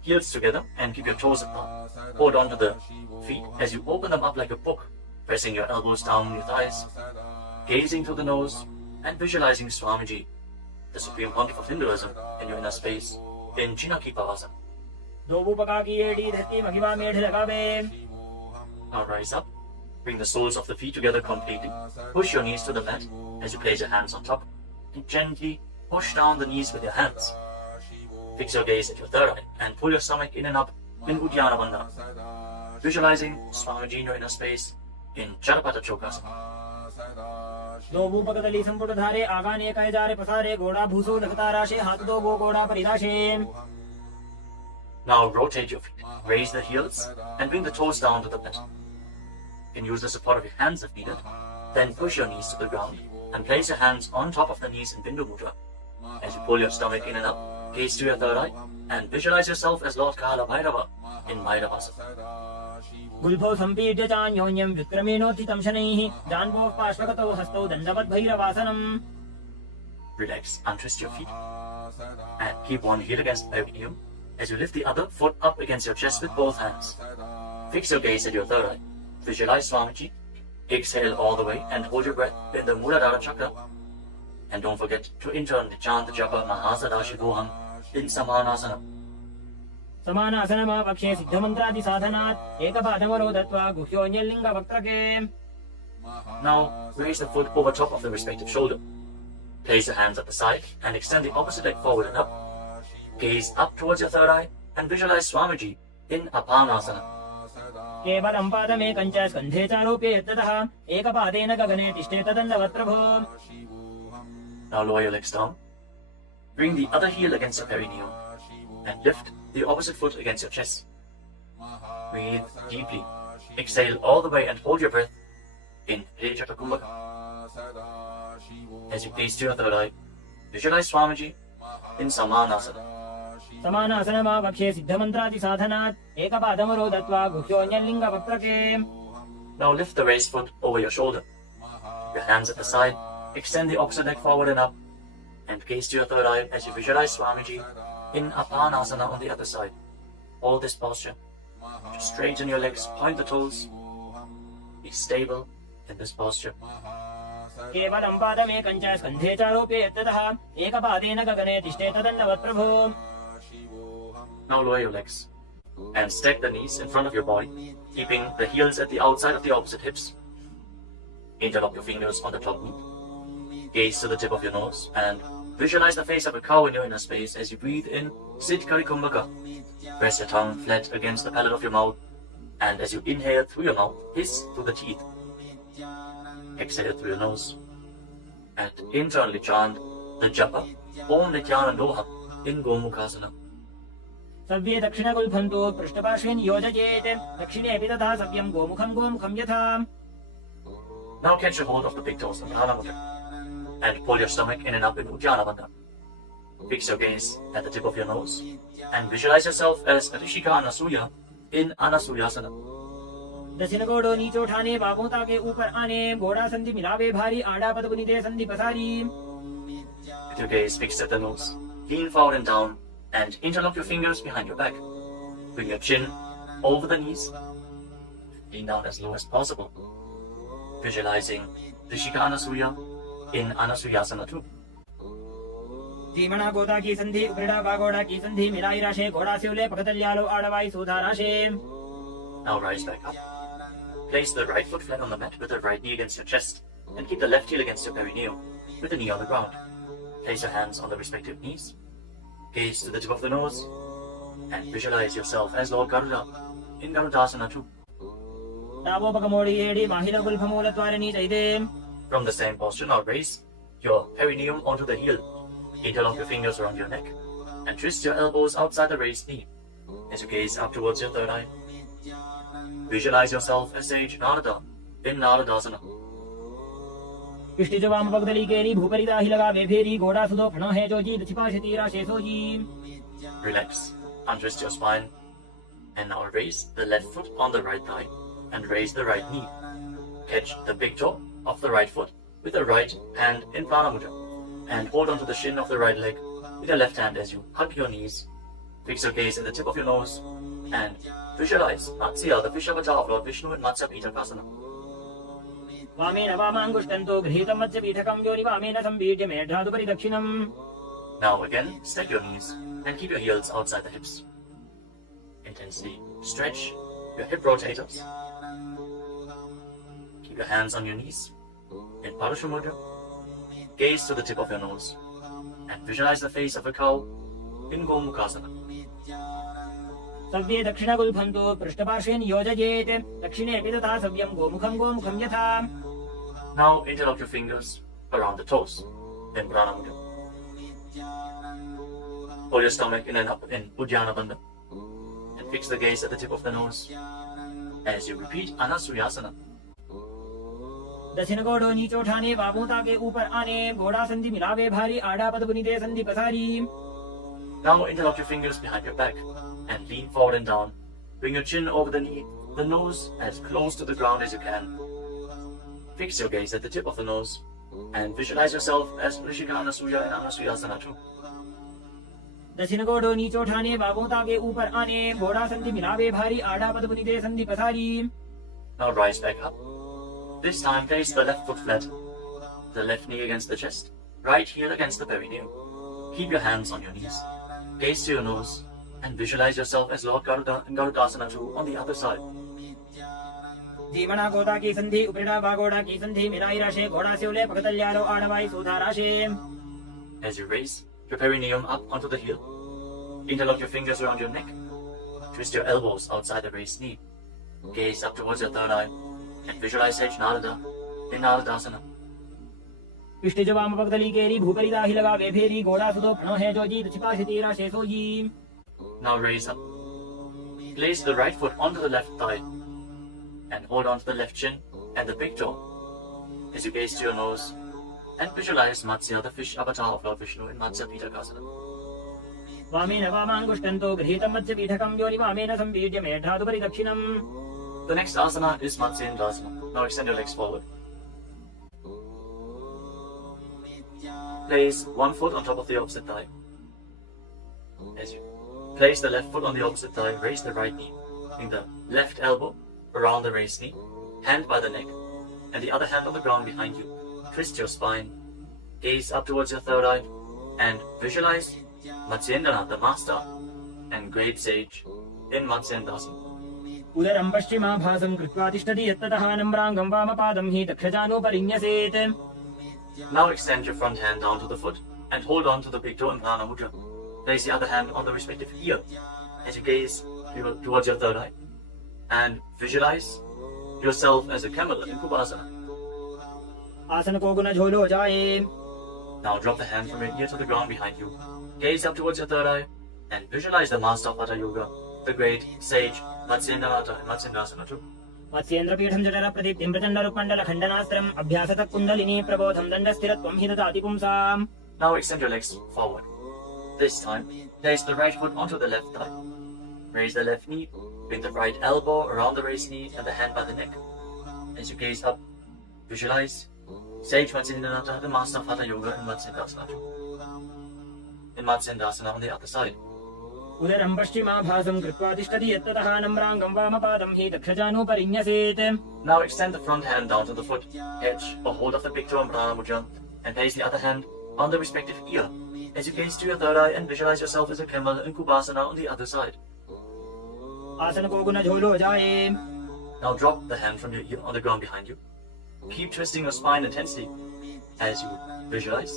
heels together and keep your toes apart. Hold on to the feet as you open them up like a book, pressing your elbows down your thighs, gazing through the nose and visualizing Swamiji, the Supreme Pontiff of Hinduism, in your inner space in Chinaki Pavasana. दोबो पका की AD धरती महिमा मेढ़ लगावे. Now rise up. Bring the soles of the feet together completely. Push your knees to the mat as you place your hands on top and gently push down the knees with your hands. Fix your gaze at your third eye and pull your stomach in and up in Uddiyana Bandhana. Visualizing Swamiji in your inner space in Charapata Chokasana. दोबो पकदली संपुट धारे आगा ने कहे जारे पसारे घोड़ा भूसो लगता राशे हाथ दोबो घोड़ा परिदाशे. Now rotate your feet, raise the heels and bring the toes down to the mat. You can use the support of your hands if needed. Then push your knees to the ground and place your hands on top of the knees in Bindu Mudra. As you pull your stomach in and up, gaze to your third eye and visualize yourself as Lord Kala Bhairava in Bhairavasana. गुल्फो संपीड्य चान्योन्यं विक्रमेणोत्थितं शनैः जान्वोः पार्श्वगतौ हस्तौ दण्डवद् भैरवासनम्. Relax, untwist your feet and keep one heel against the perineum as you lift the other foot up against your chest with both hands. Fix your gaze at your third eye. Visualize Swamiji. Exhale all the way and hold your breath in the Muladhara chakra. And don't forget to internally chant the japa Mahasadashi Goham in Samanasana. समानासनमा पक्षे सिद्धमन्त्रादि साधनात् एकपादमरो दत्वा गुह्योऽन्यलिङ्ग वक्त्रके. Now raise the foot over top of the respective shoulder. Place your hands at the side and extend the opposite leg forward and up. Gaze up towards your third eye and visualize Swamiji in Apanasana. केवलं पादमेकं च स्कन्धे चारोप्य यत्ततः एकपादेन गगने तिष्ठे तदण्डवत् प्रभो. Now lower your legs down. Bring the other heel against your perineum and lift the opposite foot against your chest. Breathe deeply. Exhale all the way and hold your breath in Rejaka Kumbhaka. As you gaze to your third eye, visualize Swamiji in Samanasana. समानासनमा पक्षे सिद्धमन्त्रादि साधनात् एकपादमरो दत्वा गुह्योऽन्यलिङ्ग वक्त्रके. Now lift the raised foot over your shoulder. Your hands at the side, extend the opposite leg forward and up, and gaze to your third eye as you visualize Swamiji in Apanasana on the other side. Hold this posture. Just straighten your legs, point the toes. Be stable in this posture. केवलं पादमेकं च स्कन्धे चारोप्य यत्ततः एकपादेन गगने तिष्ठे तदण्डवत् प्रभो. Now lower your legs and stack the knees in front of your body, keeping the heels at the outside of the opposite hips. Interlock your fingers on the top knee. Gaze to the tip of your nose and visualize the face of a cow in your inner space as you breathe in Siddhkari Kumbhaka. Press your tongue flat against the palate of your mouth, and as you inhale through your mouth, hiss through the teeth. Exhale through your nose and internally chant the japa Om Nithyananda Yoga in Gomukhasana. सव्ये दक्षिणगुल्फन्तो पृष्ठपार्श्वेन योजयेत् दक्षिणे अपि तथा सव्यं गोमुखं यथा. Now catch a hold of the big toes in Prana Mudra and pull your stomach in and up in Uddiyana Bandhana. Fix your gaze at the tip of your nose and visualize yourself as Rishika Anasuya in Anasuyasana. दक्षिण घोड़ो नीचे उठाने, बाबों ताके ऊपर आने, घोड़ा संधि मिलावे भारी, आड़ा पद बुनी दे संधि पसारी. With your gaze fixed at the nose, lean forward and down and interlock your fingers behind your back. Bring your chin over the knees. Lean down as low as possible. Visualizing Rishika Anasuya in Anasuyasana 2. धीमणा Goda की संधि, उपरिड़ा बागोड़ा की संधि, मिलाई राशे, घोड़ा सिवले, पकतल्यालो आड़वाई सुधा राशे. Now rise back up. Place the right foot flat on the mat with the right knee against your chest and keep the left heel against your perineum with the knee on the ground. Place your hands on the respective knees. Gaze to the tip of the nose and visualize yourself as Lord Garuda in Garudasana 2. तावो पकमोड़ी एड़ी, माहिला गुल्फमूल त्वारणी चैदे. From the same posture, now raise your perineum onto the heel. Interlock your fingers around your neck and twist your elbows outside the raised knee as you gaze up towards your third eye. Visualize yourself as Sage Narada in Naradasana. इष्टि जो वाम पगदली केरी, भूपरी दाही लगा वे फेरी, घोड़ा सुधो फणो है जो जी, छिपाशे तीरा शेषो जी. Relax, untwist your spine and now raise the left foot on the right thigh and raise the right knee. Catch the big toe of the right foot with the right hand in Prana Mudra and hold onto the shin of the right leg with your left hand as you hug your knees. Fix your gaze at the tip of your nose and visualize Matsya, the fish avatar of Lord Vishnu in Matsya Pitakasana. वामेन वामाङ्गुष्टन्तो गृहीतं मत्स्य पीठकं योनि वामेन संबीड्य मेढ्रादुपरि दक्षिणम्. Now again, stack your knees and keep your heels outside the hips. Intensely stretch your hip rotators. Keep your hands on your knees in Parashu Mudra. Gaze to the tip of your nose and visualize the face of a cow in Gomukhasana. सव्ये दक्षिणगुल्फन्तो पृष्ठपार्श्वे नियोजयेत्, दक्षिणेऽपि तथा सव्यं गोमुखं यथा. Now interlock your fingers around the toes in Prana Mudra. Pull your stomach in and up in Uddiyana Bandha and fix the gaze at the tip of the nose as you repeat Anasuyasana. दक्षिण घोड़ो नीचे उठाने, बाबों ताके ऊपर आने, घोड़ा संधि मिलावे भारी, आड़ा पद बुनी दे संधि पसारी. Now interlock your fingers behind your back and lean forward and down. Bring your chin over the knee, the nose as close to the ground as you can. Fix your gaze at the tip of the nose and visualize yourself as Rishika Anasuya in Anasuyasana 2. दक्षिण घोड़ो नीचे उठाने, बाबों ताके ऊपर आने, घोड़ा संधि मिलावे भारी, आड़ा पद बुनी दे संधि पसारी. Now rise back up. This time place the left foot flat, the left knee against the chest, right heel against the perineum. Keep your hands on your knees. Gaze to your nose and visualize yourself as Lord Garuda in Garudasana 2 on the other side. धीमणा Goda की संधि, उपरिड़ा बागोड़ा की संधि, मिलाई राशे, घोड़ा सिवले, पकतल्यालो आड़वाई सुधा राशे. As you raise your perineum up onto the heel, interlock your fingers around your neck, twist your elbows outside the raised knee, gaze up towards your third eye, and visualize Sage Narada in Naradasana. इष्टि जो वाम पगदली केरी, भूपरी दाही लगा वे फेरी, घोड़ा सुधो फणो है जो जी, छिपाशे तीरा शेषो जी. Now raise up. Place the right foot onto the left thigh and hold on to the left chin and the big toe as you gaze to your nose and visualize Matsya, the fish avatar of Lord Vishnu in Matsya Pitakasana. वामेन वामाङ्गुष्टन्तो गृहीतं मत्स्य पीठकं योनि वामेन संबीड्य मेढ्रादुपरि दक्षिणम्. The next asana is Matsyendasana. Now extend your legs forward. Place one foot on top of the opposite thigh. As you place the left foot on the opposite thigh, raise the right knee. Bring the left elbow around the raised knee, hand by the neck, and the other hand on the ground behind you. Twist your spine, gaze up towards your third eye, and visualize Matsyendana, the master and great sage, in Matsyendasana. उदरं पश्चिमाभासं कृत्वा तिष्ठति यत्ततः नम्राङ्गं वामपादं हि दक्षजानुपरिण्यसेत्. Now extend your front hand down to the foot and hold on to the big toe in Prana Mudra. Place the other hand on the respective ear as you gaze towards your third eye and visualize yourself as a camel in Kubasana. आसन को गुण झोलो जाए. Now drop the hand from your ear to the ground behind you. Gaze up towards your third eye and visualize the master of Hatha Yoga, the great sage Matsyendana in Matsyendasana 2. Matsyendra पीठं जठर प्रदीप्तिं प्रचण्ड रुक्मण्डल खण्डनास्त्रम् अभ्यासतः कुण्डलिनी प्रबोधं दण्डस्थिरत्वं हि ददाति पुंसाम्. Now extend your legs forward. This time, place the right foot onto the left thigh. raise the left knee, bring the right elbow around the raised knee and the hand by the neck. As you gaze up, visualize Sage Matsyendranatha, the master of Hatha Yoga in Matsyendasana. In Matsyendasana on the other side. उदरं पश्चिमाभासं कृत्वा तिष्ठति यत्ततः नम्राङ्गं वामपादं हि दक्षजानुपरिन्यसेत्. Now extend the front hand down to the foot edge or hold of the big toe and prana mudra and place the other hand on the respective ear as you gaze to your third eye and visualize yourself as a camel in Kubasana on the other side. आसन को गुण झोलो जाए. Now drop the hand from your ear on the ground behind you. Keep twisting your spine intensely as you visualize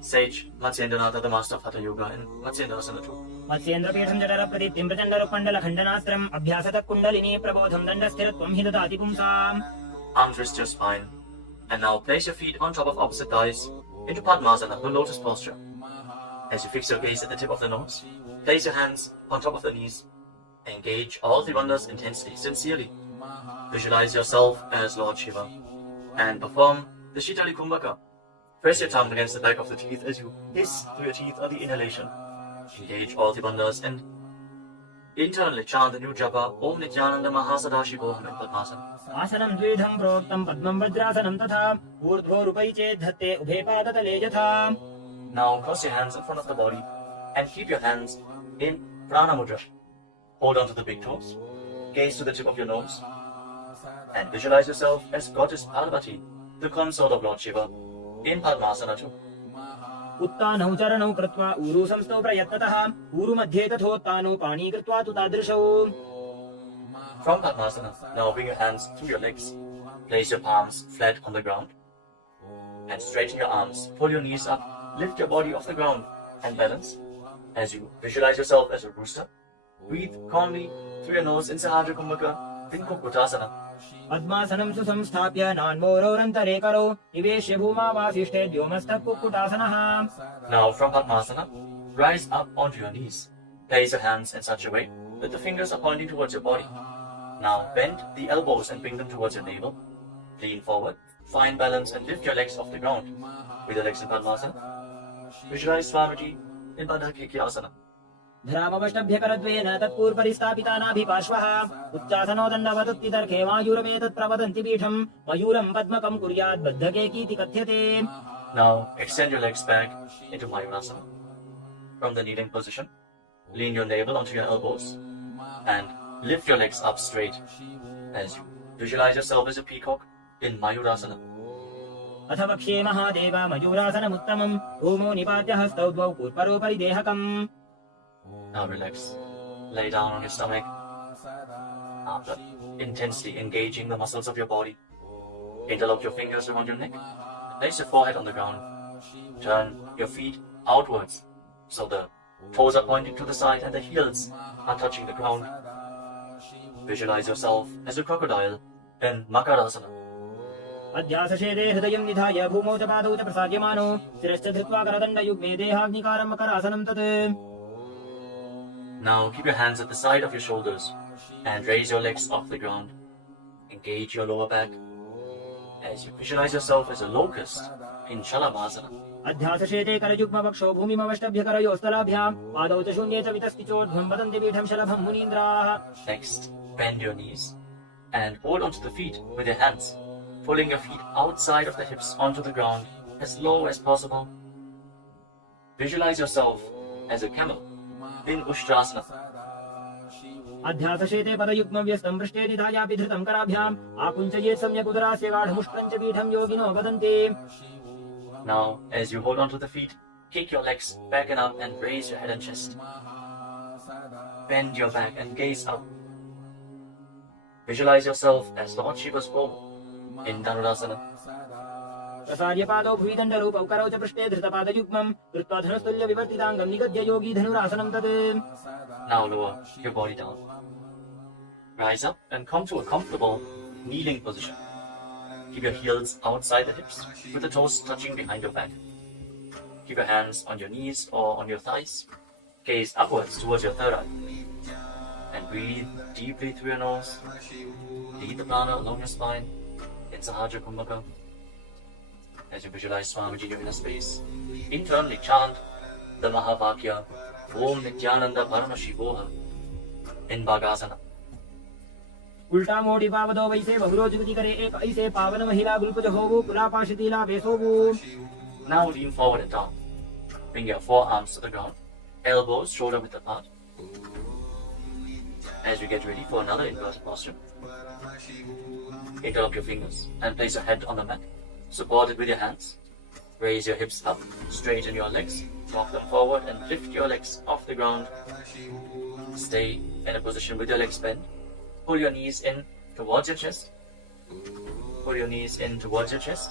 Sage Matsyendranatha, the master of Hatha Yoga in Matsyendasana 2. मत्स्येन्द्रपीठं जठरप्रदीप्तिं प्रचण्डरुपण्डलखण्डनास्त्रम् अभ्यासतः kundalini प्रबोधं दण्डस्थिरत्वं हि ददाति पुंसाम्. Untwist your spine and now place your feet on top of opposite thighs into Padmasana, the lotus posture. As you fix your gaze at the tip of the nose, place your hands on top of the knees. Engage all three wonders intensely, sincerely. Visualize yourself as Lord Shiva and perform the Shitali Kumbhaka. Press your tongue against the back of the teeth as you hiss through your teeth on the inhalation. Engage all three wonders and internally chant the new japa Om Nithyananda Mahasadaशिवोऽहम् in Padmasana. आसनं द्विधं प्रोक्तं पद्मं वज्रासनं तथा ऊर्ध्वोरुपै चेत् धत्ते उभे पादतले यथा. Now cross your hands in front of the body and keep your hands in Prana Mudra. Hold on to the big toes, gaze to the tip of your nose, and visualize yourself as Goddess Parvati, the consort of Lord Shiva, in Padmasana 2. उत्तानौ चरणौ कृत्वा ऊरु संस्थौ प्रयत्नतः ऊरु मध्ये तथोत्तानौ पाणी कृत्वा तु तादृशौ. From Padmasana, now bring your hands through your legs, place your palms flat on the ground, and straighten your arms, pull your knees up, lift your body off the ground, and balance. As you visualize yourself as a rooster, breathe calmly through your nose in Sahaja Kumbhaka, in Kukutasana. पद्मासनं सुसंस्थाप्य नान्मोरोरन्तरे करौ निवेश्य भूमावासिष्ठे द्योमस्तः कुक्कुटासनः. Now from Padmasana, rise up onto your knees. Place your hands in such a way that the fingers are pointing towards your body. Now bend the elbows and bring them towards your navel. Lean forward, find balance and lift your legs off the ground. With your legs in Padmasana, visualize Swamiji in Padakikiyasana. धरामवष्टभ्यकरद्वेन तत्पूर्वरिस्थापितानाभिपार्श्वः उच्चासनो दण्डवदत्तितर्के वायुरमेतत् प्रवदन्ति पीठम् मयूरम् पद्मकम् कुर्यात् बद्धकेकीति कथ्यते. Now extend your legs back into Mayurasana. From the kneeling position, lean your navel onto your elbows and lift your legs up straight as you visualize yourself as a peacock in Mayurasana. अथ वक्ष्ये महादेव मयूरासनमुत्तमम् ओमो निपात्य हस्तौ द्वौ पूर्वरोपरि देहकम्. Now relax. Lay down on your stomach. After intensely engaging the muscles of your body, interlock your fingers around your neck. Place your forehead on the ground. Turn your feet outwards so the toes are pointing to the side and the heels are touching the ground. Visualize yourself as a crocodile in Makarasana. अध्यासशेदे हृदयं निधाय भूमौ च पादौ च प्रसार्यमानो शिरश्च धृत्वा करदण्डयुग्मे देहाग्निकारं मकरासनं तत्. Now keep your hands at the side of your shoulders and raise your legs off the ground. Engage your lower back as you visualize yourself as a locust in Shalavasana. अध्यासशेते करयुग्मवक्षो भूमिमवष्टभ्यकरयोस्तलाभ्याम् पादौ च शून्ये च वितस्ति चोर्ध्वं वदन्ति पीठं शलभं मुनीन्द्राः. Next, bend your knees and hold onto the feet with your hands, pulling your feet outside of the hips onto the ground as low as possible. Visualize yourself as a camel in Ushtrasana. अध्यासशेते पदयुग्मव्यस्तं पृष्ठे निधायापि धृतं कराभ्याम् आकुञ्चयेत् सम्यक् उदरास्य गाढमुष्ट्रं च पीठं योगिनो वदन्ति. Now, as you hold onto the feet, kick your legs back and up and raise your head and chest. Bend your back and gaze up. Visualize yourself as Lord Shiva's bow in Dhanurasana. प्रसार्य पादौ भुविदण्डरूपौ करौ च पृष्ठे धृतपादयुग्मम् कृत्वा धनुस्तुल्य विवर्तिताङ्गं निगद्य योगी धनुरासनं तत्. Now lower your body down. Rise up and come to a comfortable kneeling position. Keep your heels outside the hips with the toes touching behind your back. Keep your hands on your knees or on your thighs. Gaze upwards towards your third eye. And breathe deeply through your nose. Lead the prana along your spine in Sahaja Kumbhaka. As you visualize Swamiji in a space, internally chant the Mahavakya Om Nithyananda Paramashivam. in Bhagasana. उल्टा मोड़ी पावदो वैसे बहुरोज गति करे एक ऐसे पावन महिला गुलपुज होवु पुला पाशतीला वेसोवु. Now lean forward and down. Bring your forearms to the ground, elbows shoulder width apart. As you get ready for another inverted posture, interlock your fingers and place your head on the mat. Support it with your hands. Raise your hips up, straighten your legs, walk them forward and lift your legs off the ground. Stay in a position with your legs bent. Pull your knees in towards your chest. Pull your knees in towards your chest.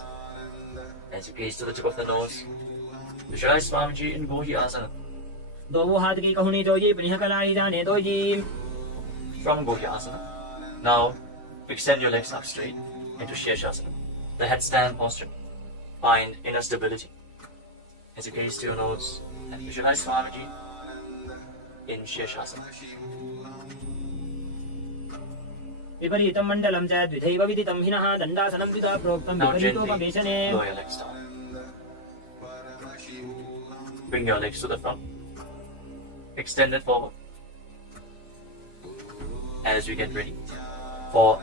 As you gaze to the tip of the nose, visualize Swamiji in Gohi Asana. दो हाथ की कहुनी जोजी प्रिय कलाई जाने दो जी. From Gohi Asana, now extend your legs up straight into Shirshasana, the headstand posture. Find inner stability. As you gaze to your nose and visualize Swamiji in Shirshasana. विपरीतं मण्डलं च द्विधैव विदितं हिनः दण्डासनं द्विधा प्रोक्तं Now gently विपरीतोपवेशने. lower your legs down. Bring your legs to the front. Extend it forward. As you get ready for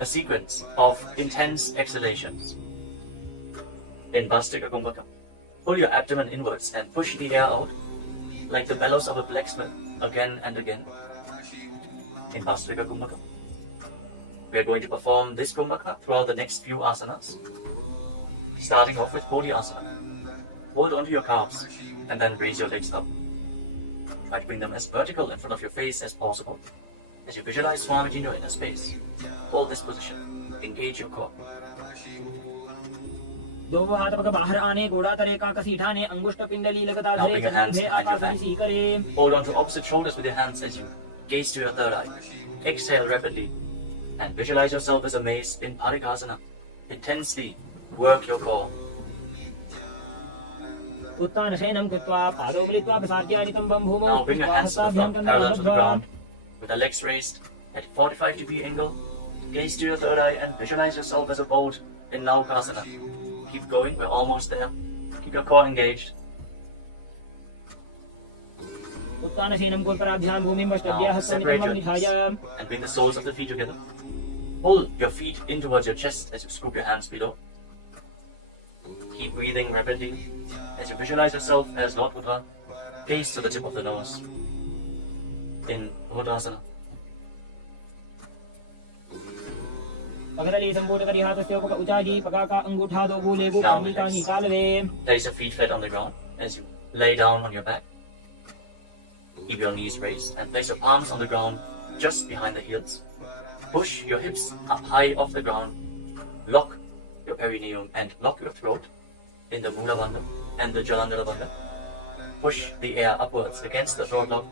a sequence of intense exhalations. In Bhastika Kumbhaka, pull your abdomen inwards and push the air out like the bellows of a blacksmith again and again. In Bhastika Kumbhaka, we are going to perform this Kumbhaka throughout the next few asanas. Starting off with Bodhi Asana. Hold onto your calves and then raise your legs up. Try to bring them as vertical in front of your face as possible. As you visualize Swamiji in your inner space, hold this position. Engage your core. दो हाथ पग बाहर आने गोड़ा तरे का कसी ठाने अंगुष्ठ पिंडली लगातार Now धरे bring your hands चंद्र behind your आकाश back. सी करे. Hold on to opposite shoulders with your hands as you gaze to your third eye. Exhale rapidly and visualize yourself as a mace in Parikasana. Intensely work your core. उत्तान शयनं कृत्वा पादौ मिलित्वा प्रसार्यानितं बं भूमौ. Now bring your hands to the front, parallel to the ground, with the legs raised at 45-degree angle. Gaze to your third eye and visualize yourself as a boat in Naukasana. Keep going, we're almost there. Keep your core engaged. उत्तान शयनं कोल्पराभ्यां भूमिं वष्टभ्यः Now separate हस्तनितं your निधाय. knees and bring the soles of the feet together. Pull your feet in towards your chest as you scoop your hands below. Keep breathing rapidly as you visualize yourself as Lord Buddha. Gaze to the tip of the nose in Buddhasana. पगतले संपूर्ण करी हाथस्य उपक उचाजी पगाका अंगूठा दो भूले गो Down पानी का relax. निकाल दे. Place your feet flat on the ground as you lay down on your back. Keep your knees raised and place your palms on the ground just behind the heels. Push your hips up high off the ground. Lock your perineum and lock your throat in the Mula Bandha and the Jalandhara Bandha. Push the air upwards against the throat lock.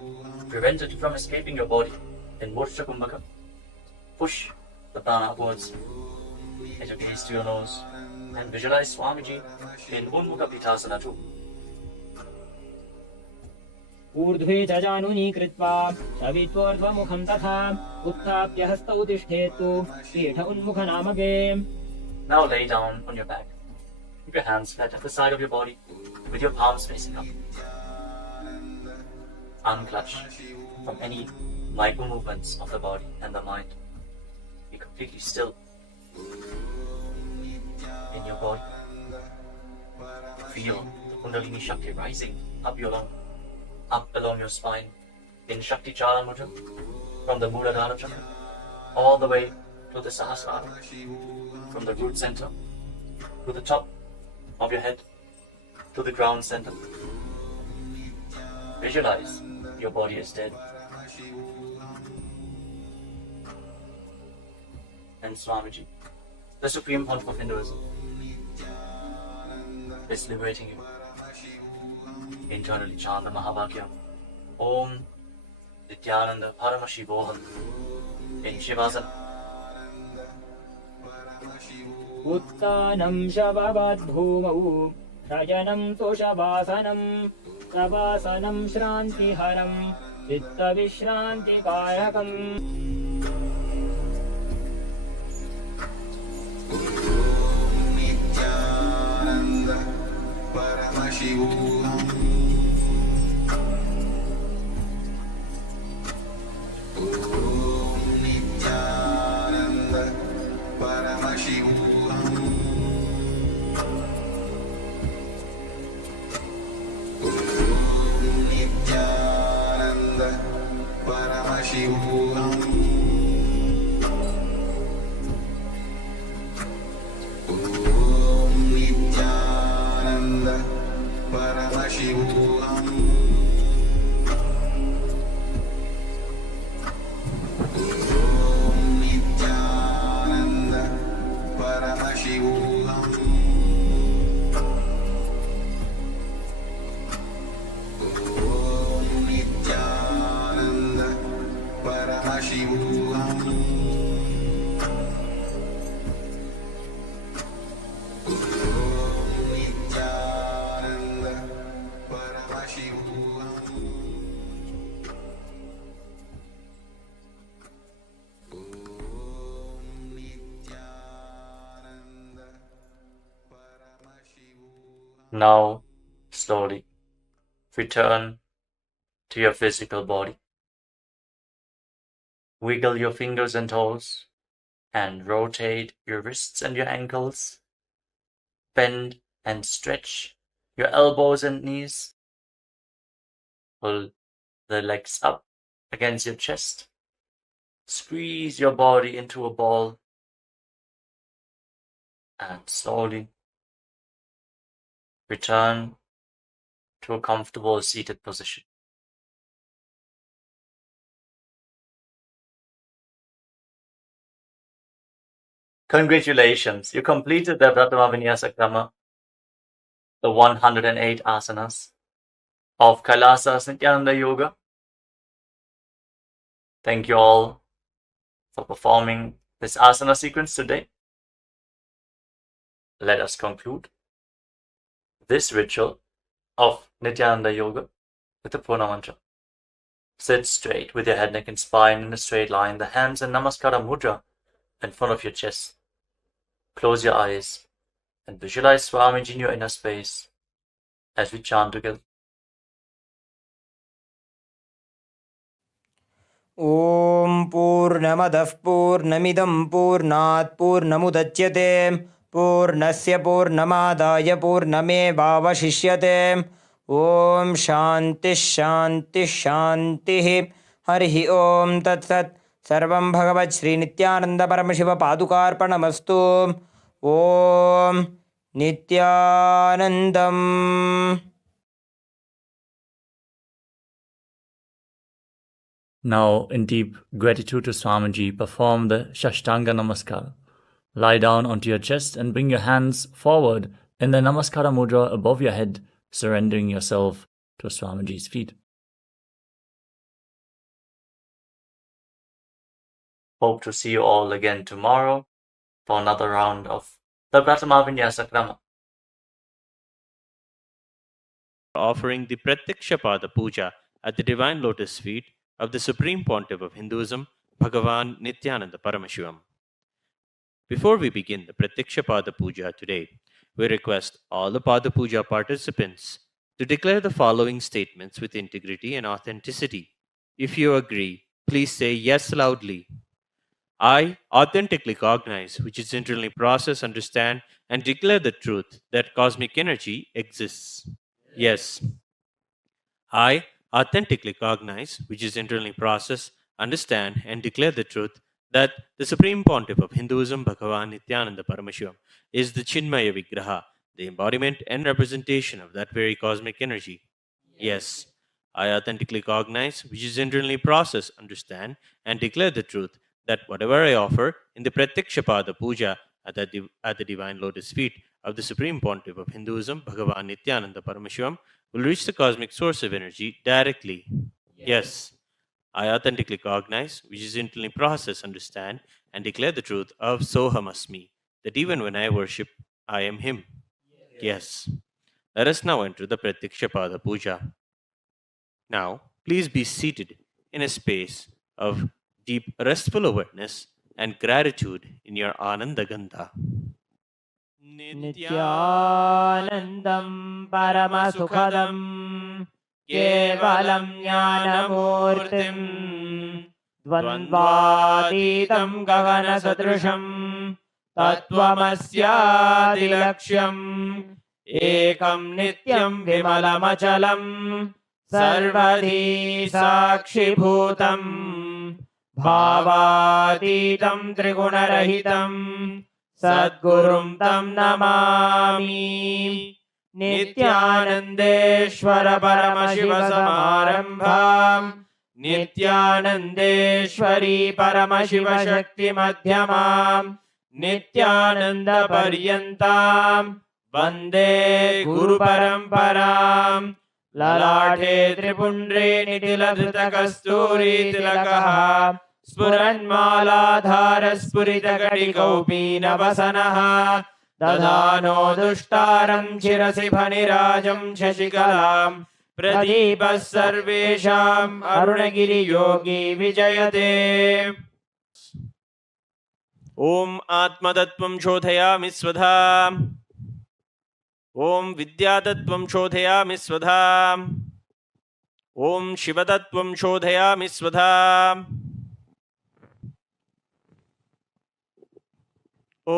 Prevent it from escaping your body in Murcha Kumbhaka. Push the prana upwards as you gaze to your nose and visualize Swamiji in Unmukha Pitasana too. ऊर्ध्वे च जानुनी कृत्वा शवित्वोर्ध्वमुखं तथा उत्थाप्य हस्तौ तिष्ठेतु पीठ उन्मुख नामके. Now lay down on your back. Keep your hands flat at the side of your body with your palms facing up. Unclutch from any micro movements of the body and the mind. Be completely still in your body. Feel the Kundalini Shakti rising up along your spine in Shakti Chala Mudra from the Muladhara Chakra all the way to the Sahasrara, from the root center to the top of your head to the ground center. Visualize your body is dead. And Swamiji, the Supreme Pontiff of Hinduism, is liberating you. Internally chant the Mahabhagya. Om Nithyananda Paramashivam in Shivasana. उत्तानं शववद्भूमौ शयनं तोषवासनं प्रवासनं श्रान्तिहरं चित्तविश्रान्तिकारकम्. Nithyananda Paramashivam. Paramashivam. Om Nithyananda Paramashivam. Om Nithyananda Paramashivam. Om Nithyananda Paramashivam. Om Nithyananda Paramashivam. Om Nithyananda Paramashivam. Now, slowly return to your physical body. Wiggle your fingers and toes and rotate your wrists and your ankles. Bend and stretch your elbows and knees. Pull the legs up against your chest. Squeeze your body into a ball. And slowly return to a comfortable seated position. Congratulations, you completed the Prathama Vinyasa Krama, the 108 asanas of KAILASA's Nithyananda Yoga. Thank you all for performing this asana sequence today. Let us conclude this ritual of Nithyananda Yoga with the Purna Mantra. Sit straight with your head, neck and spine in a straight line, the hands in Namaskara Mudra in front of your chest. Close your eyes and visualize Swamiji in your inner space as we chant together. ॐ पूर्णमदः पूर्णमिदं पूर्णात् पूर्णमुदच्यते पूर्णस्य पूर्णमादाय पूर्णमेवावशिष्यते ॐ शान्तिः शान्तिः शान्तिः हरिः ॐ तत्सत् सर्वं भगवत् श्रीनित्यानन्द परमशिव पादुकार्पणमस्तु ॐ नित्यानन्दम्. Now, in deep gratitude to Swamiji, perform the Shashtanga Namaskara. Lie down onto your chest and bring your hands forward in the Namaskara Mudra above your head, surrendering yourself to Swamiji's feet. Hope to see you all again tomorrow for another round of the Prathama Vinyasa Krama. Offering the Pratyakshapada Puja at the Divine Lotus Feet of the Supreme Pontiff of Hinduism, Bhagavan Nithyananda Paramashivам. Before we begin the Pratyakshapada Puja today, we request all the Pada Puja participants to declare the following statements with integrity and authenticity. If you agree, please say yes loudly. I authentically cognize, which is internally process, understand, and declare the truth that cosmic energy exists. Yes. I authentically cognize, which is internally process, understand, and declare the truth that the Supreme Pontiff of Hinduism, Bhagavan Nithyananda Paramashivamam, is the Chinmaya Vigraha, the embodiment and representation of that very cosmic energy. Yes. I authentically cognize, which is internally process, understand, and declare the truth that whatever I offer in the Pratyakshapada Puja at the Divine Lotus Feet of the Supreme Pontiff of Hinduism, Bhagavan Nithyananda Paramashivamam, will reach the cosmic source of energy directly. Yes. I authentically cognize, which is internally process, understand, and declare the truth of Soham Asmi, that even when I worship, I am Him. Yes. Let us now enter the Pratyakshapada Puja. Now, please be seated in a space of deep restful awareness and gratitude in your Ananda Gandha. Nithyanandam Paramasukhadam Kevalam Jnanamurtim Dvandvatitam Gagana Sadrusham Tattvamasyadilaksham Ekam Nityam Vimalamachalam Sarvadhi Sakshibhutam भावातीतं त्रिगुणरहितं सद्गुरुं तं नमामि। नित्यानन्देश्वर परमशिव समारम्भाम् नित्यानन्देश्वरी परमशिव शक्ति मध्यमाम् नित्यानन्द पर्यन्ताम् वन्दे गुरु परम्पराम्। ललाटे त्रिपुण्ड्रे निटिलधृतकस्तूरी तिलकः स्फुरन्मालाधार स्फुरितकटिकौपीनवसनः दधानो दुष्टारं शिरसि फणिराजं शशिकलाम् प्रदीपः सर्वेषाम् अरुणगिरियोगी विजयते। ॐ आत्मतत्त्वं शोधयामि स्वधा। ॐ विद्यातत्त्वं शोधयामि स्वधा। ॐ शिवतत्त्वं शोधयामि स्वधा। ॐ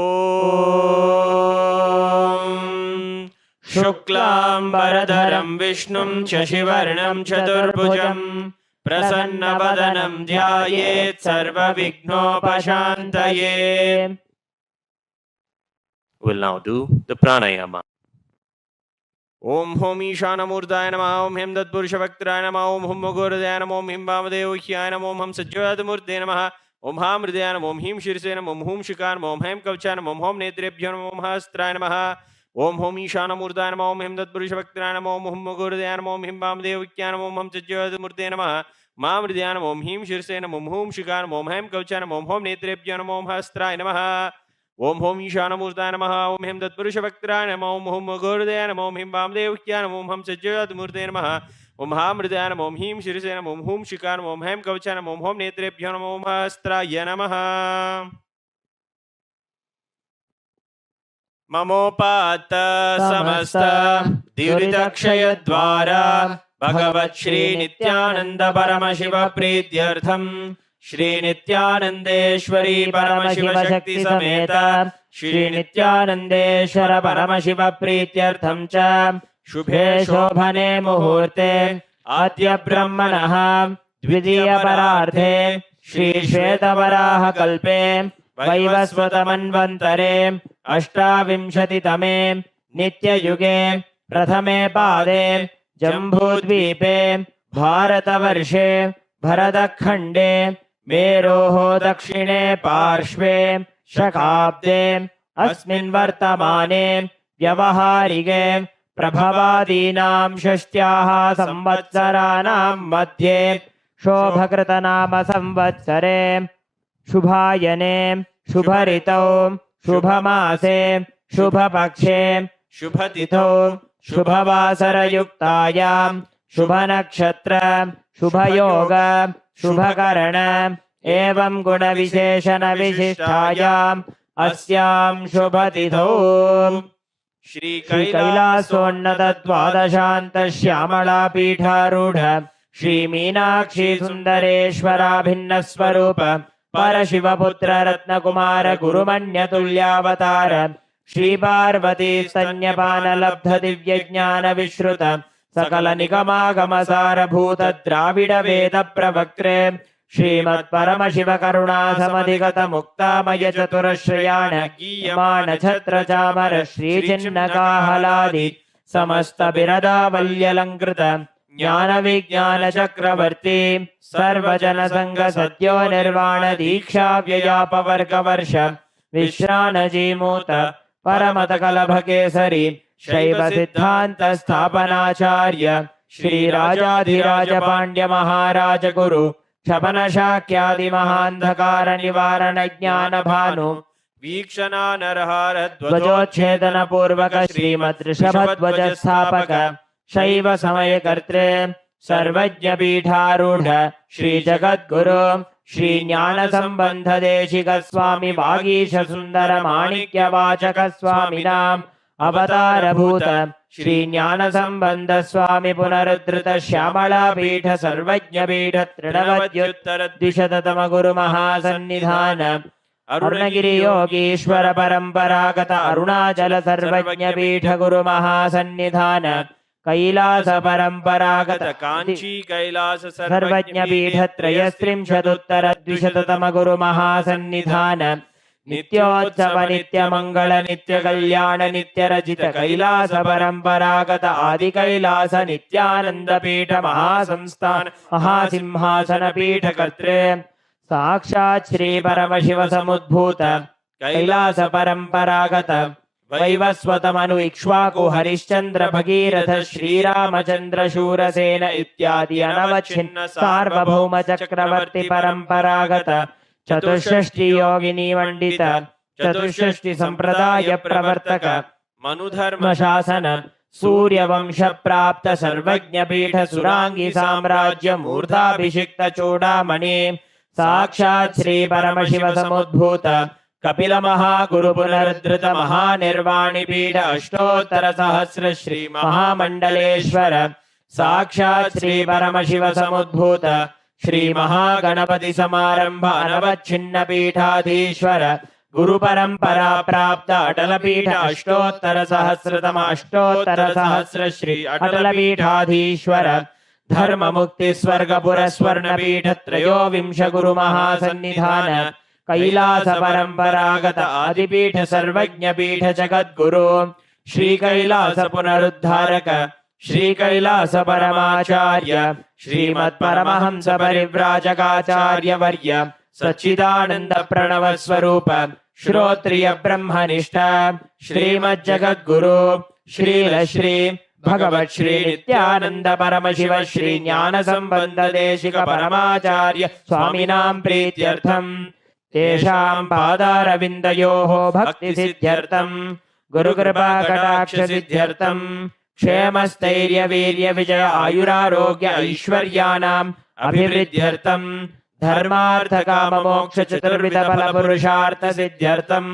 शुक्लाम्बरधरं विष्णुं शशिवर्णं चतुर्भुजं प्रसन्नवदनं ध्यायेत् सर्वविघ्नोपशान्तये। We'll now do the pranayama. ओम होम ईशानमूर्ताय नमः। ओम हेम तत्पुरुषवक्त्राय नमः। ओम हुम मुगुरदयाय नमः। ओम हिम वामदेवह्याय नमः। ओम हम सज्जोतमूर्ते नमः। ओम हाम हृदयाय नमः। ओम हीम शीर्षे नमः। ओम हूम शिखाय नमः। ओम हेम कवचाय नमः। ओम होम नेत्रेभ्यो नमः। ओम हस्त्राय नमः। ओम होम ईशानमूर्ताय नमः। ओम हेम तत्पुरुषवक्त्राय नमः। ओम हुम मुगुरदयाय नमः। ओम हिम वामदेवह्याय नमः। ओम हम सज्जोतमूर्ते नमः। माम हृदयाय नमः। ओम हीम शीर्षे नमः। ओम हूम शिखाय नमः। ओम हेम कवचाय नमः। ओम होम नेत्रेभ्यो नमः। ओम हस्त्राय नमः। ओम होम ईशानमूर्ताय नमः। ओम हेम तत्पुरुषवक्त्राय नमः। ओम हुम मुगुरदयाय नमः। ओम हिम वामदेवह्याय नमः। ओम हम सज्जोतमूर्ते नमः। ओम हाम हृदयाय नमः। ओम हीम शीर्षे नमः। ओम हूम शिखाय नमः। ओम हेम कवचाय नमः। ओम होम नेत्रेभ्यो नमः। ओम हस्त्राय नमः। ममोपात समस्त दुरितक्षयद्वारा भगवत् श्री नित्यानंद परमशिव प्रीत्यर्थम श्री नित्यानंदेश्वरी परमशिव शक्ति समेत श्री नित्यानंदेश्वर परमशिव प्रीत्यर्थम च शुभे शोभने मुहूर्ते आद्य ब्रह्मणः द्वितीय परार्धे श्री श्वेतवराह कल्पे वैवस्वतमन्वन्तरे अष्टाविंशतितमे नित्ययुगे प्रथमे पादे जम्बूद्वीपे भारतवर्षे भरतखण्डे मेरोः दक्षिणे पार्श्वे शकाब्दे अस्मिन् वर्तमाने व्यवहारिके प्रभवादीनां षष्ट्याः संवत्सराणां मध्ये शोभकृतनाम संवत्सरे शुभायने शुभऋतौ शुभमासे शुभपक्षे शुभतिथौ शुभवासरयुक्तायां शुभनक्षत्र शुभयोग शुभकरण एवं गुणविशेषणविशिष्टायाम् अस्यां शुभतिथौ श्री कैलासोन्नत द्वादशान्त श्यामला पीठारूढ़ श्री मीनाक्षी सुंदरेश्वराभिन्न स्वरूप परशिवपुत्र रत्नकुमार गुरुमन्यतुल्यावतार श्री पार्वती स्तन्यपान लब्ध दिव्य ज्ञान विश्रुत सकल निगमागम सारभूत द्राविड वेद प्रवक्त्रे श्रीमत् परमशिव करुणा समधिगत मुक्तामय चतुरश्रयाण गीयमाण छत्र चामर श्री चिन्नकाहलादि समस्त बिरदावल्यलंकृत ज्ञान विज्ञान चक्रवर्ती सर्वजन संग सद्यो निर्वाण दीक्षा व्ययापवर्ग वर्ष विश्रान जीमूत परमत कलभ केसरी शैव सिद्धांत स्थापनाचार्य श्री राजाधिराज पांड्य महाराज गुरु क्षपन शाक्यादि महांधकार निवारण ज्ञान भानु वीक्षणा नरहार ध्वजोच्छेदन पूर्वक श्रीमद् ऋषभध्वज स्थापक शैव समय कर्त्रे सर्वज्ञ पीठारूढ़ श्री जगद्गुरु श्री ज्ञान संबंध देशिक स्वामी वागीश सुंदर माणिक्य वाचक स्वामिनाम अवतार भूत श्री ज्ञान संबंध स्वामी पुनरुद्धृत श्यामला पीठ सर्वज्ञ पीठ तृणवद्युत्तर द्विशततम गुरु महासन्निधान अरुणगिरि योगीश्वर परंपरागत अरुणाचल सर्वज्ञ पीठ गुरु महासन्निधान कैलास परंपरागत कांची कैलास सर्वज्ञ पीठ त्रयस्त्रिंशदुत्तर द्विशततम गुरु महासन्निधान नित्योत्सव नित्य मंगल नित्य कल्याण नित्य रचित कैलास परंपरागत आदि कैलास नित्यानंद पीठ महासंस्थान महासिंहासन पीठ कर्त्रे साक्षात् श्री परमशिव समुद्भूत कैलास परंपरागत वैवस्वतमनु इक्ष्वाकु हरिश्चंद्र भगीरथ श्रीरामचंद्र शूरसेन इत्यादि अनवच्छिन्न सार्वभौम चक्रवर्ती परंपरागत चतुष्षष्टि योगिनी मंडित चतुष्षष्टि संप्रदाय प्रवर्तक मनुधर्म शासन सूर्यवंश प्राप्त सर्वज्ञ पीठ सुरांगी साम्राज्य मूर्धाभिषिक्त चूड़ामणि साक्षात् श्री परमशिव समुद्भूत कपिल महागुरु पुनरुद्धृत महानिर्वाणि पीठ अष्टोत्तर सहस्र श्री महामंडलेश्वर साक्षात् श्री परमशिव समुद्भूत श्री महागणपति समारंभ अनवच्छिन्न पीठाधीश्वर गुरु परंपरा प्राप्त अटल पीठ अष्टोत्तर सहस्र श्री अटल पीठाधीश्वर धर्म मुक्ति स्वर्ग पुरस्वर्ण पीठ त्रयोविंश गुरु महासन्निधान कैलास परंपरागत आदिपीठ सर्वज्ञ पीठ जगद्गुरु श्री कैलास पुनरुद्धारक श्री कैलास परमाचार्य श्रीमत् परमहंस परिव्राजकाचार्य वर्य सच्चिदानंद प्रणव स्वरूप श्रोत्रिय ब्रह्मनिष्ठ श्रीमत् जगद्गुरु श्रील श्री भगवत श्री नित्यानंद परमशिव श्री ज्ञान संबंध देशिक परमाचार्य स्वामिनां प्रीत्यर्थम तेषां पादारविन्दयोः भक्ति सिद्ध्यर्थं गुरुकृपा कटाक्ष सिद्ध्यर्थं क्षेमस्थैर्य वीर्य विजय आयुरारोग्य ऐश्वर्याणाम् अभिवृद्ध्यर्थं धर्मार्थ काम मोक्ष चतुर्विध फल पुरुषार्थ सिद्ध्यर्थं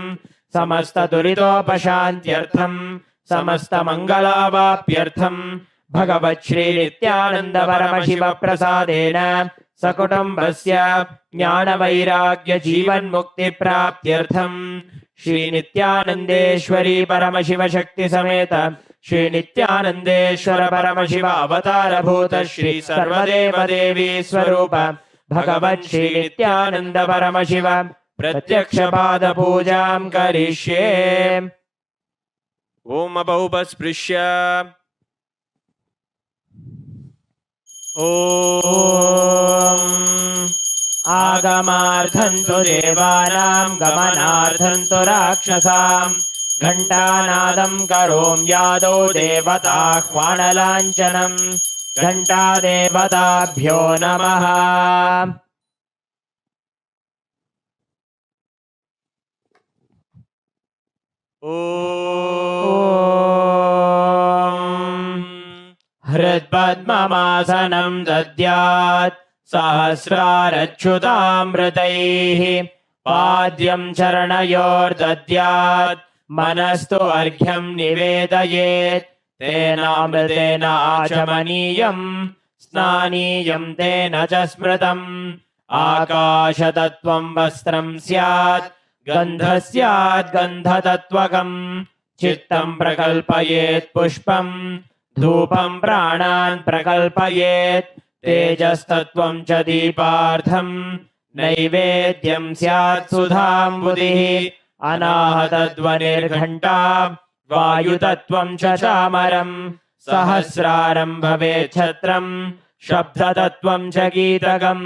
समस्त दुरितोपशान्त्यर्थं समस्त मंगलावाप्यर्थं भगवत् श्री नित्यानंद परमशिव प्रसादेन सकुटुम्बस्य ज्ञान वैराग्य जीवन मुक्ति प्राप्त्यर्थं श्री नित्यानंदेश्वरी परमशिव शक्ति समेत श्री नित्यानंदेश्वर परमशिव अवतार भूत श्री सर्वदेव देवी स्वरूप भगवत् श्री नित्यानंद परमशिव प्रत्यक्ष पाद पूजां करिष्ये। ओम अबहुपस्पृश्य ॐ आगमार्थं तु देवानां गमनार्थं तु राक्षसां घण्टानादं करोम्यादौ देवताह्वानलाञ्छनं घण्टादेवताभ्यो नमः। हृत्पद्ममासनं दद्यात् सहस्रारच्युतामृतैः पाद्यं चरणयोर्दद्यात् मनस्तु अर्घ्यं निवेदयेत् तेनामृतेन आचमनीयं स्नानीयं तेन च स्मृतम् आकाशतत्त्वं वस्त्रं स्यात् गन्धस्यात् गन्धतत्त्वकम् चित्तं प्रकल्पयेत् पुष्पं धूपं प्राणान् प्रकल्पयेत् तेजस्तत्त्वं च दीपार्थं नैवेद्यं स्यात् सुधाम्बुधिः अनाहतध्वनिर्घण्टा वायुतत्त्वं च चामरं सहस्रारं भवेत् छत्रं शब्दतत्त्वं च गीतकं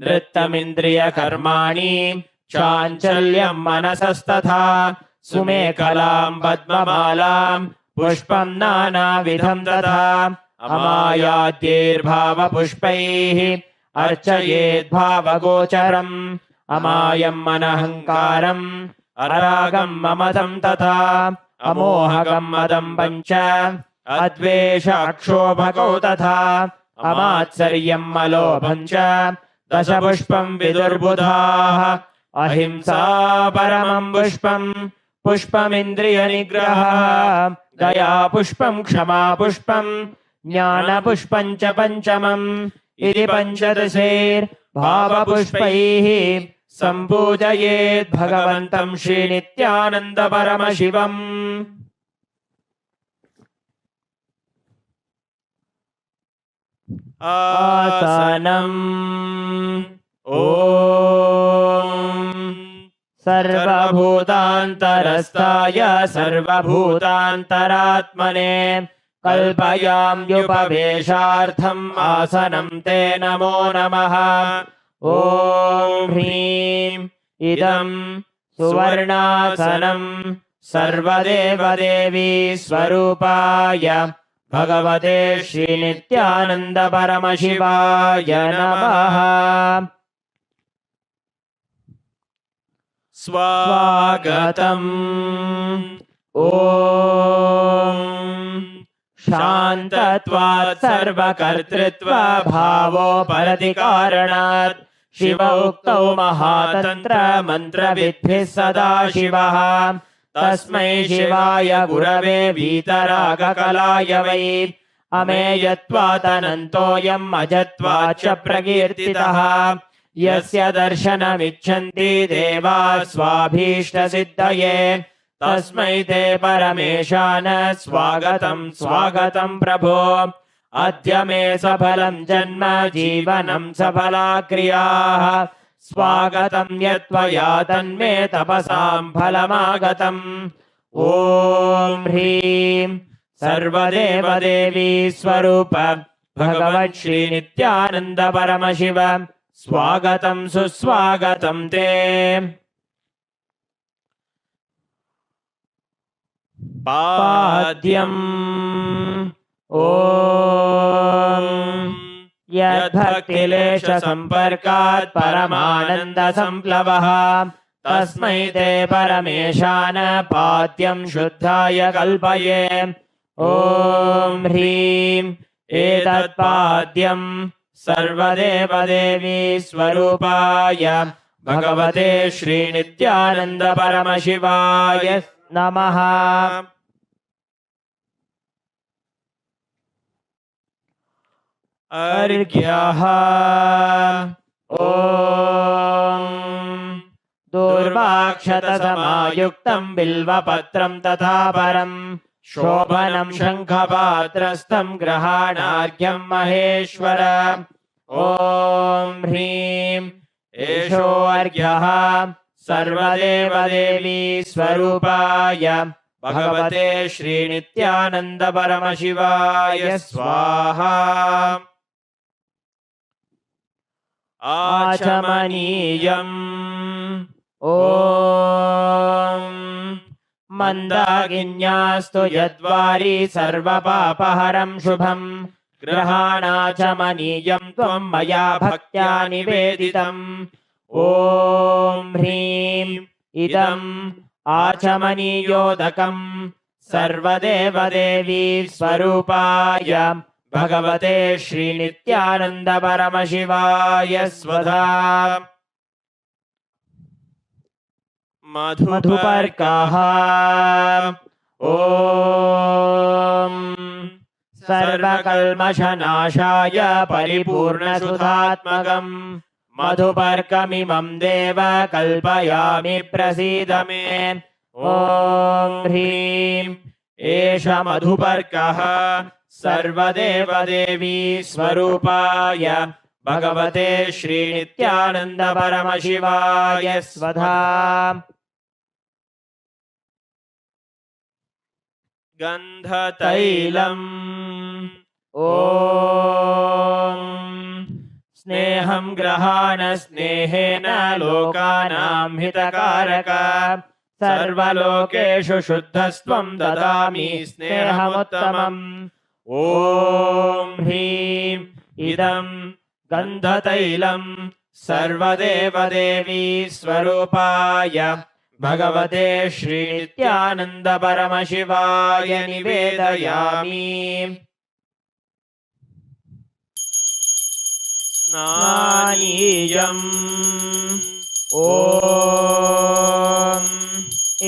नृत्तमिन्द्रियकर्माणि चाञ्चल्यं मनसस्तथा सुमेखलां पद्ममालां पुष्पं नानाविधं तथा अमायाद्यैर्भावपुष्पैः अर्चयेद् भावगोचरम् अमायं अनहङ्कारम् अरागं ममतं तथा अमोहगं मदं पञ्च अद्वेष अक्षोभकौ तथा अमात्सर्यं मलोभं च दशपुष्पं विदुर्बुधाः अहिंसा परमं पुष्पं पुष्पमिन्द्रियनिग्रहः दया पुष्पं क्षमा पुष्पं ज्ञानपुष्पं च पञ्चमम् इति पञ्चदशैर्भावपुष्पैः सम्पूजयेत् भगवन्तं श्रीनित्यानन्द परमशिवम्। आसनम् ॐ सर्वभूतान्तरस्थाय सर्वभूतान्तरात्मने कल्पयाम्युपवेशार्थम् आसनं ते नमो नमः ॐ ह्रीं इदं सुवर्णासनं सर्वदेवदेवी स्वरूपाय भगवते श्रीनित्यानन्द परमशिवाय नमः स्वागतम् ॐ शान्तत्वात् सर्वकर्तृत्वभावोपरतिकारणात् शिव उक्तौ महातन्त्रमन्त्रविद्भिः सदा शिवः तस्मै शिवाय गुरवे वीतरागकलाय वै अमेयत्वादनन्तोऽयम् अजत्वाच्च प्रकीर्तितः यस्य दर्शनमिच्छन्ति देवाः स्वाभीष्टसिद्धये तस्मै ते परमेशान स्वागतं स्वागतं प्रभो अद्य मे सफलं जन्म जीवनं सफला क्रियाः स्वागतं यत्त्वया तन्मे तपसां फलमागतम् ॐ ह्रीं सर्वदेवदेवी स्वरूप भगवत् श्रीनित्यानन्द परमशिव स्वागतं सुस्वागतं ते पाद्यम् ॐ यद्भक्तिलेशसम्पर्कात् परमानन्दसम्प्लवः तस्मै ते परमेशान पाद्यं शुद्धाय कल्पये ॐ ह्रीं एतत्पाद्यं सर्वदेवदेवी स्वरूपाय भगवते श्रीनित्यानन्द परमशिवाय नमः अर्घ्यः ॐ दूर्वाक्षतसमायुक्तं बिल्वपत्रं तथा परं शोभनं शङ्खपात्रस्थं ग्रहाणार्घ्यं महेश्वर ॐ ह्रीं एषोऽर्घ्यः सर्वदेवदेवी स्वरूपाय भगवते श्रीनित्यानन्द परमशिवाय स्वाहा आचमनीयम् ॐ मन्दाकिन्यास्तु यद्वारी सर्वपापहरं शुभं ग्रहाणाचमनीयं त्वं मया भक्त्या निवेदितम् ॐ ह्रीं इदम् आचमनीयोदकम् सर्वदेवदेवी स्वरूपाय भगवते श्रीनित्यानन्द परमशिवाय स्वधा मधुपर्कः ॐ सर्वकल्मषनाशाय परिपूर्णसुधात्मकम् मधुपर्कमिमं देव कल्पयामि प्रसीद मे ॐ ह्रीं एष मधुपर्कः सर्वदेवदेवी स्वरूपाय भगवते श्रीनित्यानन्द परमशिवाय स्वधा गन्धतैलम् ॐ स्नेहं ग्रहाण स्नेहेन लोकानां हितकारक सर्वलोकेषु शुद्धस्त्वं ददामि स्नेहमुत्तमम् ॐ ह्रीं इदं गन्धतैलं सर्वदेवदेवी स्वरूपाय भगवते श्रीनित्यानन्द परमशिवाय निवेदयामि स्नानीयम् ॐ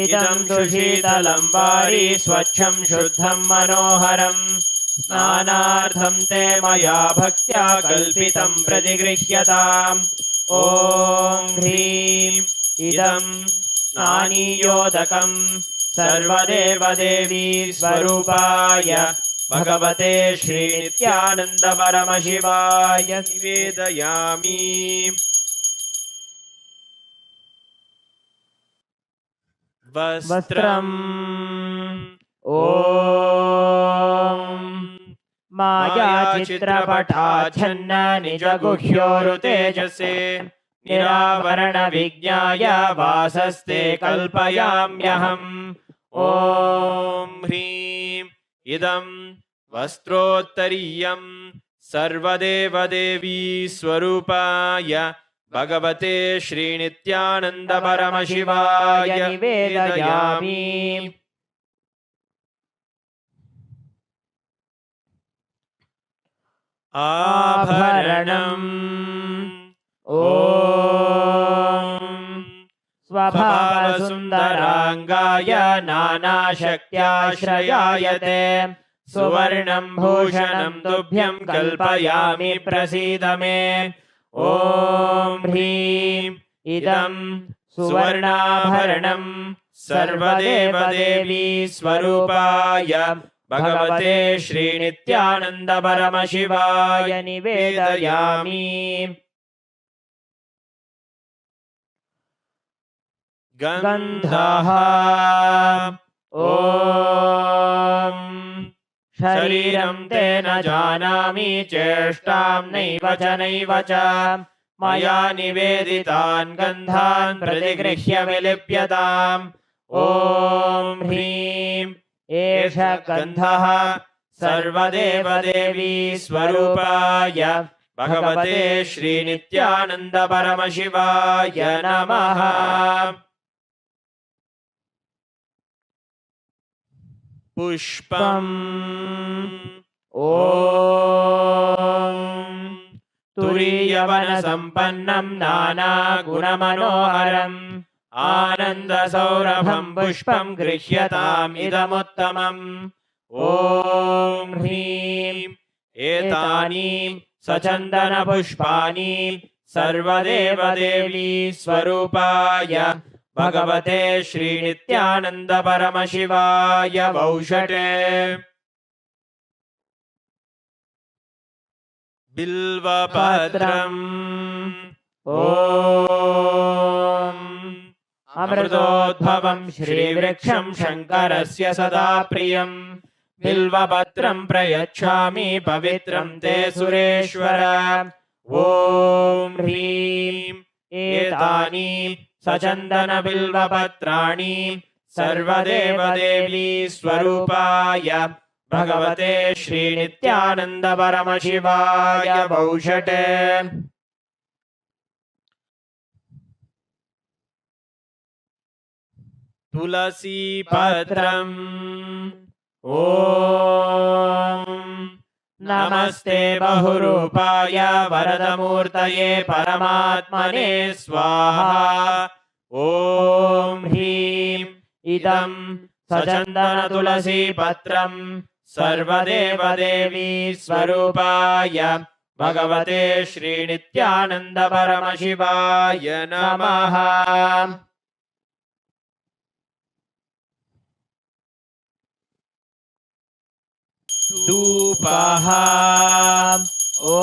इदं सुशीतलं वारी स्वच्छं शुद्धं मनोहरम् स्नानार्थं ते मया भक्त्या कल्पितं प्रतिगृह्यताम् ॐ ह्रीं इदं स्नानीयोदकं सर्वदेवदेवी स्वरूपाय भगवते श्रीनित्यानन्द परमशिवाय निवेदयामि। वस्त्रम् ॐ मायाचित्रपटाच्छन्न निजगुह्योरुतेजसे निरावरणविज्ञाय वासस्ते कल्पयाम्यहम्। ॐ ह्रीं इदं वस्त्रोत्तरीयं सर्वदेवदेवी स्वरूपाय भगवते श्रीनित्यानन्द परमशिवाय निवेदयामि। आभरणम् ॐ स्वभावसुन्दराङ्गाय नानाशक्त्याश्रयायते सुवर्णं भूषणं तुभ्यं कल्पयामि प्रसीद मे। ॐ ह्रीं इदं सुवर्णाभरणं सर्वदेवदेवी स्वरूपाय भगवते श्रीनित्यानन्द परमशिवाय निवेदयामि। गन्धः ॐ शरीरं ते न जानामि चेष्टां नैव च मया निवेदितान् गन्धान् प्रतिगृह्य विलिप्यताम्। ॐ ह्रीं एष गन्धः सर्वदेवदेवी स्वरूपाय भगवते श्रीनित्यानन्द परमशिवाय नमः। पुष्पम् ॐ तुरीयवनसम्पन्नं नानागुणमनोहरम् आनन्दसौरभं पुष्पं गृह्यताम् इदमुत्तमम्। ॐ ह्रीं एतानि सचन्दनपुष्पाणि सर्वदेवदेवी स्वरूपाय भगवते श्रीनित्यानन्द परमशिवाय वौषटे। बिल्वपत्रम् ॐ अमृतोद्भवं श्रीवृक्षं शङ्करस्य सदा प्रियं बिल्वपत्रं प्रयच्छामि पवित्रं ते सुरेश्वर। ॐ ह्रीं एतानि सचन्दनबिल्वपत्राणि सर्वदेवदेवी स्वरूपाय भगवते श्रीनित्यानन्द परमशिवाय वौषटे। तुलसीपत्रम् ॐ नमस्ते बहुरूपाय वरदमूर्तये परमात्मने स्वाहा। ॐ ह्रीं इदं सचन्दनतुलसीपत्रं सर्वदेवदेवी स्वरूपाय भगवते श्रीनित्यानन्द परमशिवाय नमः। धूपः ॐ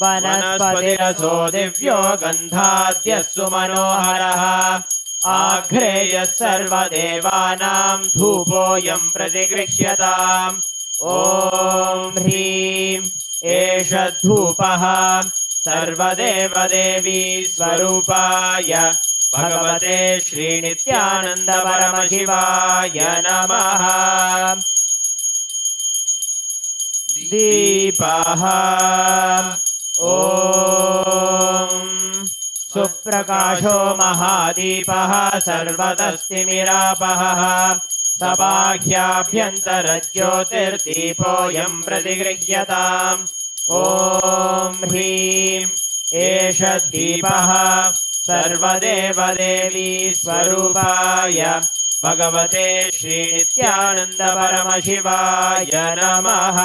वनस्पतिरसो दिव्यो गन्धाद्यः सुमनोहरः आघ्रेयः सर्वदेवानां धूपोऽयं प्रतिगृह्यताम्। ॐ ह्रीं एष धूपः सर्वदेवदेवी स्वरूपाय भगवते श्रीनित्यानन्द परमशिवाय नमः। दीपः ॐ सुप्रकाशो महादीपः सर्वतस्तिमिरापहः सबाह्याभ्यन्तरज्योतिर्दीपोऽयं प्रतिगृह्यताम्। ॐ ह्रीं एष दीपः सर्वदेवदेवी स्वरूपाय भगवते श्रीनित्यानन्द परमशिवाय नमः।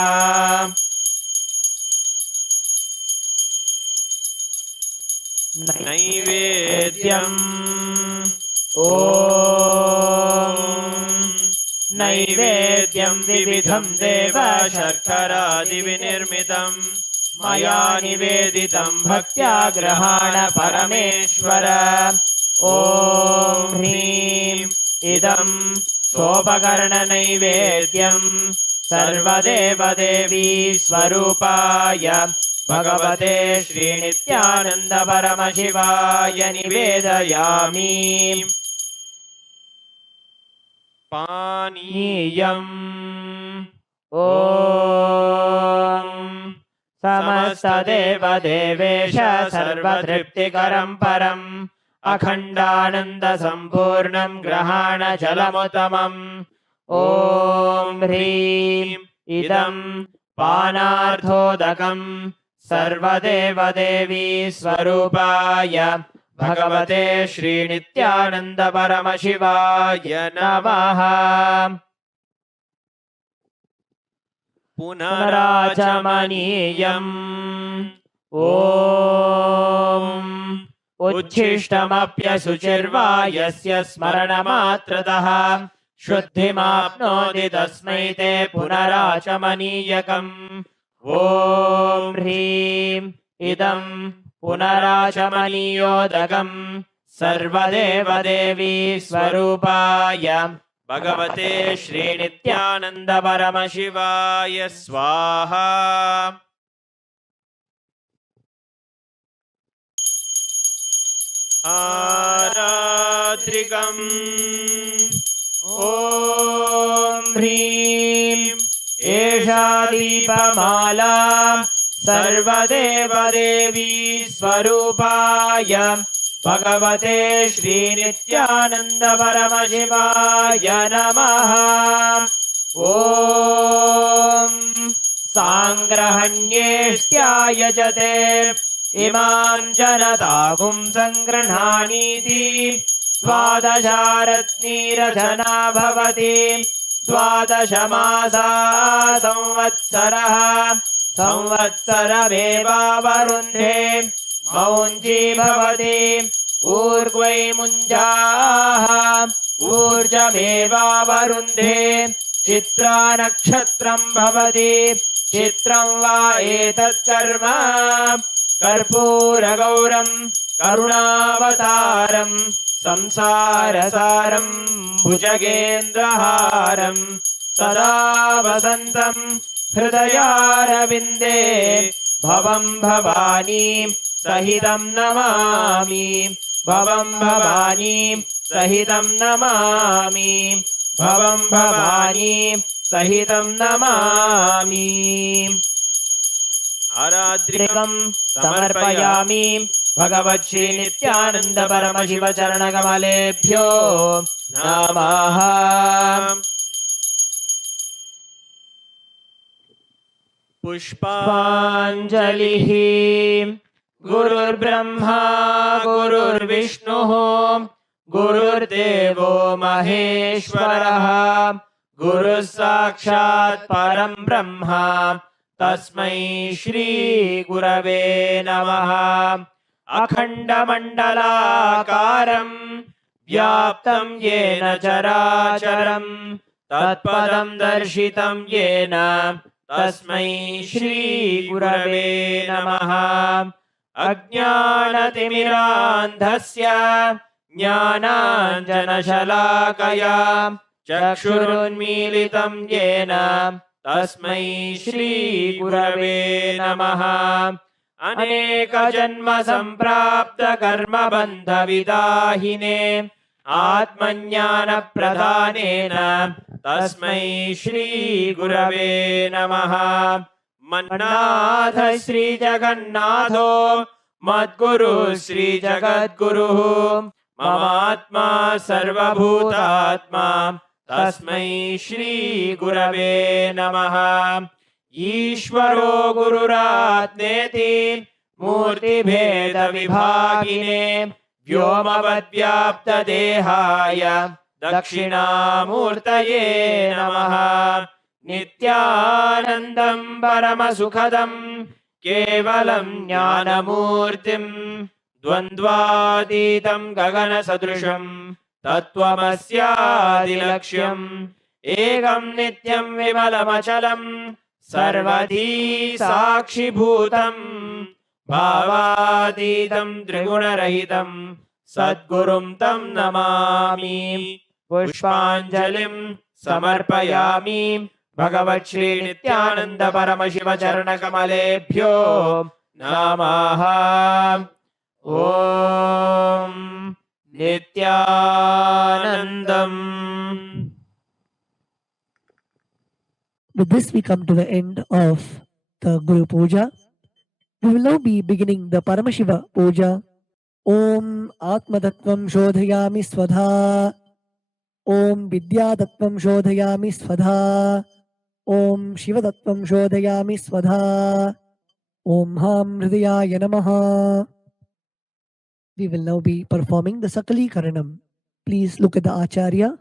नैवेद्यम् ॐ नैवेद्यं विविधं देव शर्करादिविनिर्मितं मया निवेदितं भक्त्या गृहाण परमेश्वर। ॐ ह्रीं इदं सोपकरणनैवेद्यं सर्वदेवदेवी स्वरूपाय भगवते श्रीनित्यानन्द परमशिवाय निवेदयामि। पानीयम् ॐ समस्तदेवदेवेश सर्वतृप्तिकरं परम् अखण्डानन्दसम्पूर्णं ग्रहाणजलमुत्तमम्। ॐ ह्रीं इदं पानार्थोदकम् सर्वदेवदेवी स्वरूपाय भगवते श्रीनित्यानन्द परमशिवाय नमः। पुनराचमनीयम् ॐ उच्छिष्टमप्यशुचिर्वा यस्य स्मरणमात्रतः शुद्धिमाप्नोति तस्मै ते पुनराचमनीयकम्। ॐ ह्रीं इदं पुनराचमनीयोदकम् सर्वदेवदेवी स्वरूपाय भगवते श्रीनित्यानन्द परमशिवाय स्वाहा। आरात्रिकम् ॐ ह्रीं एषा दीपमाला सर्वदेवदेवी स्वरूपाय भगवते श्रीनित्यानन्द परमशिवाय नमः। ॐ साङ्ग्रहण्येष्ट्यायजते इमां जनतागुं सङ्गृह्णानीति द्वादशारत्नीरचना भवति। द्वादशमासा संवत्सरः संवत्सरमेवावरुन्धे मौञ्जी भवति। ऊर्ध्वै मुञ्जाः ऊर्जमेवावरुन्धे चित्रा नक्षत्रं भवति। चित्रं वा एतत्कर्म कर्पूरगौरं करुणावतारं संसारसारं भुजगेन्द्रहारं सदा वसन्तं हृदयारविन्दे भवं भवानी सहितं नमामि। भवं भवानी सहितं नमामि। भवं भवानी सहितं नमामि। आरात्रिकं समर्पयामि भगवत् श्री नित्यानंद परमशिव चरणकमलेभ्यो नमः। पुष्पाञ्जलिः। गुरुर्ब्रह्मा गुरुर्विष्णुः गुरुर्देवो महेश्वरः गुरुः साक्षात् परं ब्रह्म तस्मै श्री गुरवे नमः। अखण्डमण्डलाकारं व्याप्तं येन चराचरं तत्पदं दर्शितं येन तस्मै श्री गुरवे नमः। अज्ञानतिमिरान्धस्य ज्ञानाञ्जनशलाकया चक्षुरुन्मीलितं येन तस्मै श्री गुरवे नमः। अनेकजन्म सम्प्राप्त कर्मबन्धविदाहिने आत्मज्ञानप्रदानेन तस्मै श्री गुरवे नमः। मन्नाथ श्री जगन्नाथो मद्गुरु श्री जगद्गुरुः ममात्मा सर्वभूतात्मा तस्मै श्री गुरवे नमः। ईश्वरो गुरुरात्मेति मूर्तिभेदविभागिने व्योमवद्व्याप्तदेहाय दक्षिणामूर्तये नमः। नित्यानन्दं परमसुखदं केवलं ज्ञानमूर्तिं द्वन्द्वातीतं गगनसदृशं तत्त्वमस्यादिलक्ष्यं एकं नित्यं विमलमचलं सर्वधी साक्षिभूतं भावातीतं त्रिगुणरहितं सद्गुरुं तं नमामि पुष्पाञ्जलिं समर्पयामि भगवत् श्री नित्यानंद परमशिव चरणकमलेभ्यो नमः। ॐ नित्यानन्दम्। With this, we come to the end of the Guru Puja. We will now be beginning the Paramashiva Puja. Om Atmatattvam Shodhayami Swadha. Om Vidyatattvam Shodhayami Swadha. Om Shivatattvam Shodhayami Swadha. Om Ham Hridayaya Namaha. We will now be performing the Sakali Karanam. Please look at the Acharya.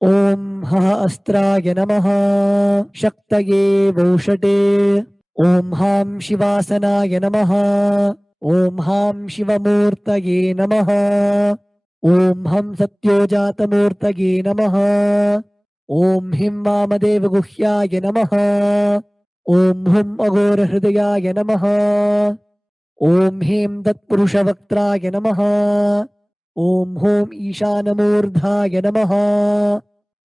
Om Ha Astraya Namaha Shaktaye Voshate. Om Ham Shivasanaya Namaha. Om Ham Shivamurtaye Namaha. Om Ham Satyojatamurtaye Namaha. Om Him Vamadeva Guhyaya Namaha. Om Hum Agora Hridayaya Namaha. Om Him Tatpurushavaktraya Namaha. Om Hom Ishanamurdhaya Namaha.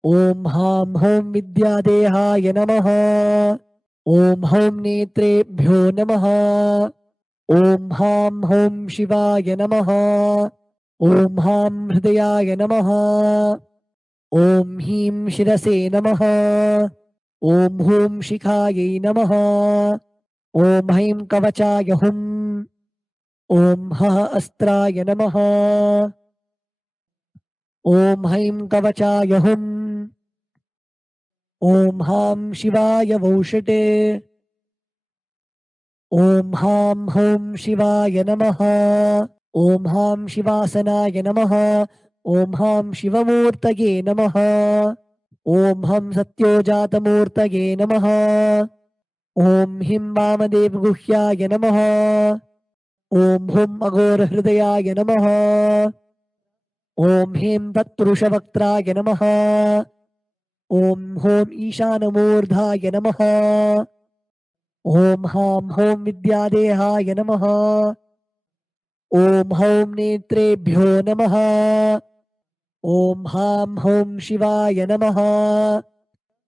Om Ham Hom Vidyadehaya Namaha. Om Hom Netrebhyo Namaha. Om Ham Hom Shivaya Namaha. Om Ham Hridayaya Namaha. Om Him Shirase Namaha. Om Hum Shikhaye Namaha. Om Haim Kavachaya Hum. Om Ha Astraya Namaha. Om Haim Kavachaya Hum. Om Ham Shivaya Voshate. Om Ham Hum Shivaya Namaha. Om Ham Shivasanaya Namaha. Om Ham Shivamurtaye Namaha. Om Ham Satyojatamurtaye Namaha. Om Him Vamadev Guhyaya Namaha. Om Hum Agora Hridayaya Namaha. Om Him Tatpurushavaktraya Namaha. Om Hom Ishanamurdhaya Namaha. Om Ham Hom Vidyadehaya Namaha. Om Hom Netrebhyo Namaha. Om Ham Hom Shivaya Namaha.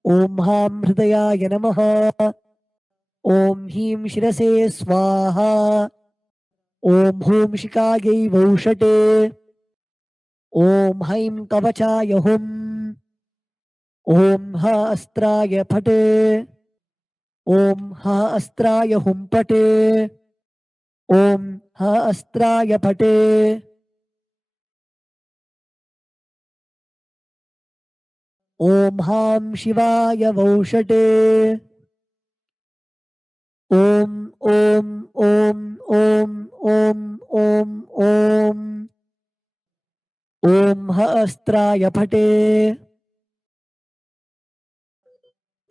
Om Ham Hridayaya Namaha. Om Him Shirase Swaha. Om Hum Shikaye Voshate. Om Haim Kavachaya Hum. Om Ha Astraya Phate. Om Ha Astraya Hum Pate. Om Ha Astraya Phate. Om Ham Shivaya Voshate. Om Om Om Om Om Om Om. Om Ha Astraya Phate.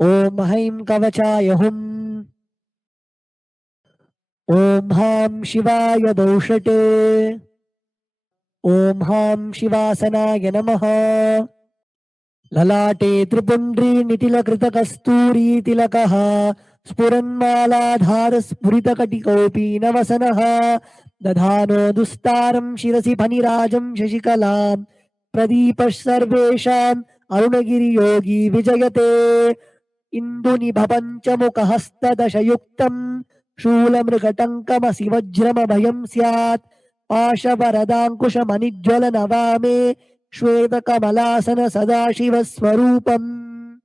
Om Haim Kavachaya Hum. Om Ham Shivaya Doshate. Om Ham Shivasanaya Namaha. Lalate Tripundri Nitila Krita Kasturi Tilakaha. Spuranmaladhara Spuritakatikaupi Navasanaha. Dadhano Dustaram Shirasi Panirajam Shashikalam. Pradipash Sarvesham Arunagiri Yogi Vijayate. Induni Bhapanchamuka Hasta Dashayuktam. Shulamrikatankamasi Vajrama Bhayam Syat. Pashavaradankusha Manijwala Navame. Shweta Kamalasana Sadashiva Swarupam.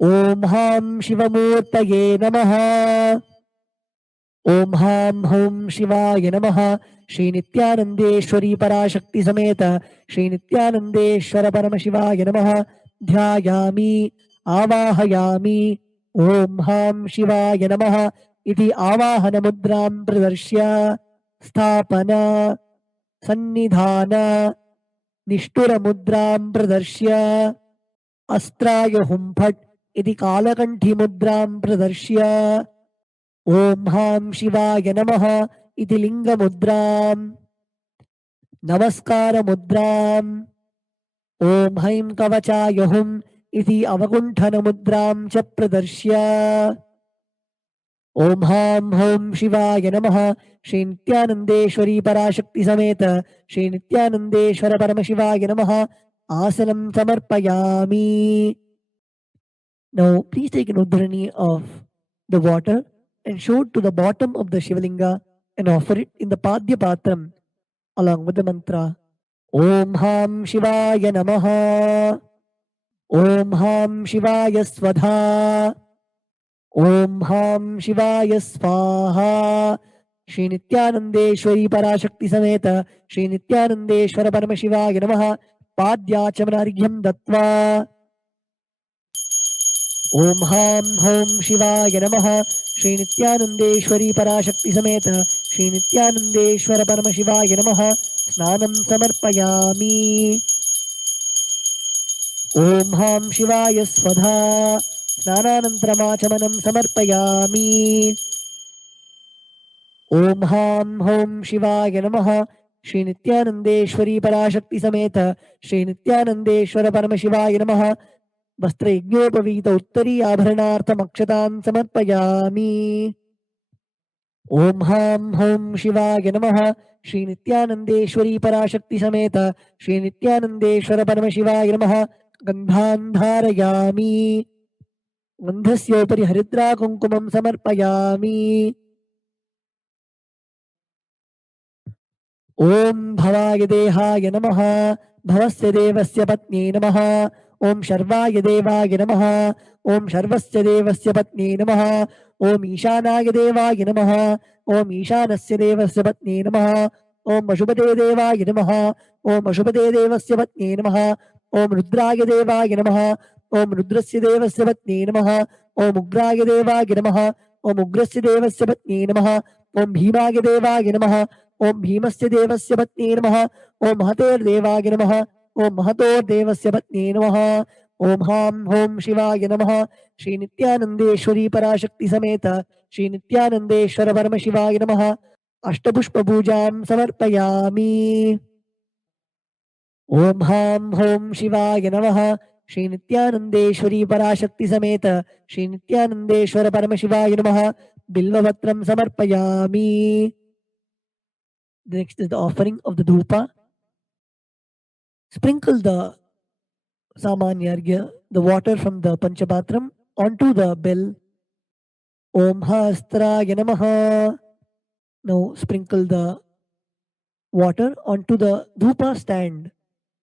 Om Ham Shivamurtaye Namaha. Om Ham Hum Shivaya Namaha. Shri Nithyanandeshwari Parashakti Sameta Shri Nithyanandeshwara Paramashivaya Namaha. Dhyayami Avahayami. Om Ham Shivaya Namaha. Iti Avahana Mudram Pradarshya. Sthapana Sannidhana Nishtura Mudram Pradarshya. Astraya Humphat Iti Kalakanthi Mudram Pradarshya. Om Ham Shivaya Namaha. Iti Linga Mudram. Namaskara Mudram. Om Haim Kavachaya Hum. इति अवकुण्ठनमुद्रां च प्रदर्श्य ॐ हां हौं शिवाय नमः श्री नित्यानन्देश्वरी पराशक्ति समेत श्री नित्यानन्देश्वर परमशिवाय नमः आसनं समर्पयामि. Now please take an udhrani of the water and show it to the bottom of the Shivalinga and offer it in the Padya Patram along with the mantra Om Ham Shivaya Namaha Om Ham Shivaya Svadha Om Ham Shivaya Svaha. Shri Nithyanandeshwari Parashakti Sameta Shri Nithyanandeshwara Paramashivaya Namaha Padyachamaryam Dattva Om Ham Hom Shivaya Namaha Shri Nithyanandeshwari Parashakti Sameta Shri Nithyanandeshwara Paramashivaya Namaha Snanam Samarpayami. Om Ham Shivaya Svadha Snananantramachamanan Samarpayami. Om Ham Hom Shivaya Namaha Shri Nithyanandeshwari Parashakti Sameta Shri Nithyanandeshwara Paramashivaya Namaha Vastrayajnopavita Uttari Abharanartham Akshatam Samarpayami. Om Ham Hom Shivaya Namaha Shri Nithyanandeshwari Parashakti Sameta Shri Nithyanandeshwara Paramashivaya Namaha Gandhan Dharayami. Gandhasyopari Haridra Kunkumam Samarpayami. Om Bhavaya Dehaya Namaha Bhavasya Devasya Patni Namaha Om Sharvaya Devaya Namaha Om Sharvasya Devasya Patni Namaha Om Ishanaya Devaya Namaha Om Ishanasya Devasya Patni Namaha Om Ashubhade Devaya Namaha Om Ashubhade Devasya Patni Namaha Om Rudraya Devaya Namaha Om Rudrasya Devasya Patni Namaha Om Ugraya Devaya Namaha Om Ugrasya Devasya Patni Namaha Om Bhimaya Devaya Namaha Om Bhimasya Devasya Patni Namaha Om Mahater Devaya Namaha Om Mahator Devasya Patni Namaha. Om Ham Hom Shivaya Namaha Shri Nithyanandeshwari Parashakti Sameta Shri Nithyanandeshwara Paramashivaya Namaha Ashtapushpa Pujam Samarpayami. Om Ham Hom Shivaya Namaha Shri Nithyanandeshwari Parashakti Sameta Shri Nithyanandeshwara Paramashivaya Namaha Bilvavatram Samarpayami. The next is the offering of the dhupa. Sprinkle the Samanyargya, the water from the Panchapatram, onto the bell. Om Hastraya Namaha. Now sprinkle the water onto the dhupa stand,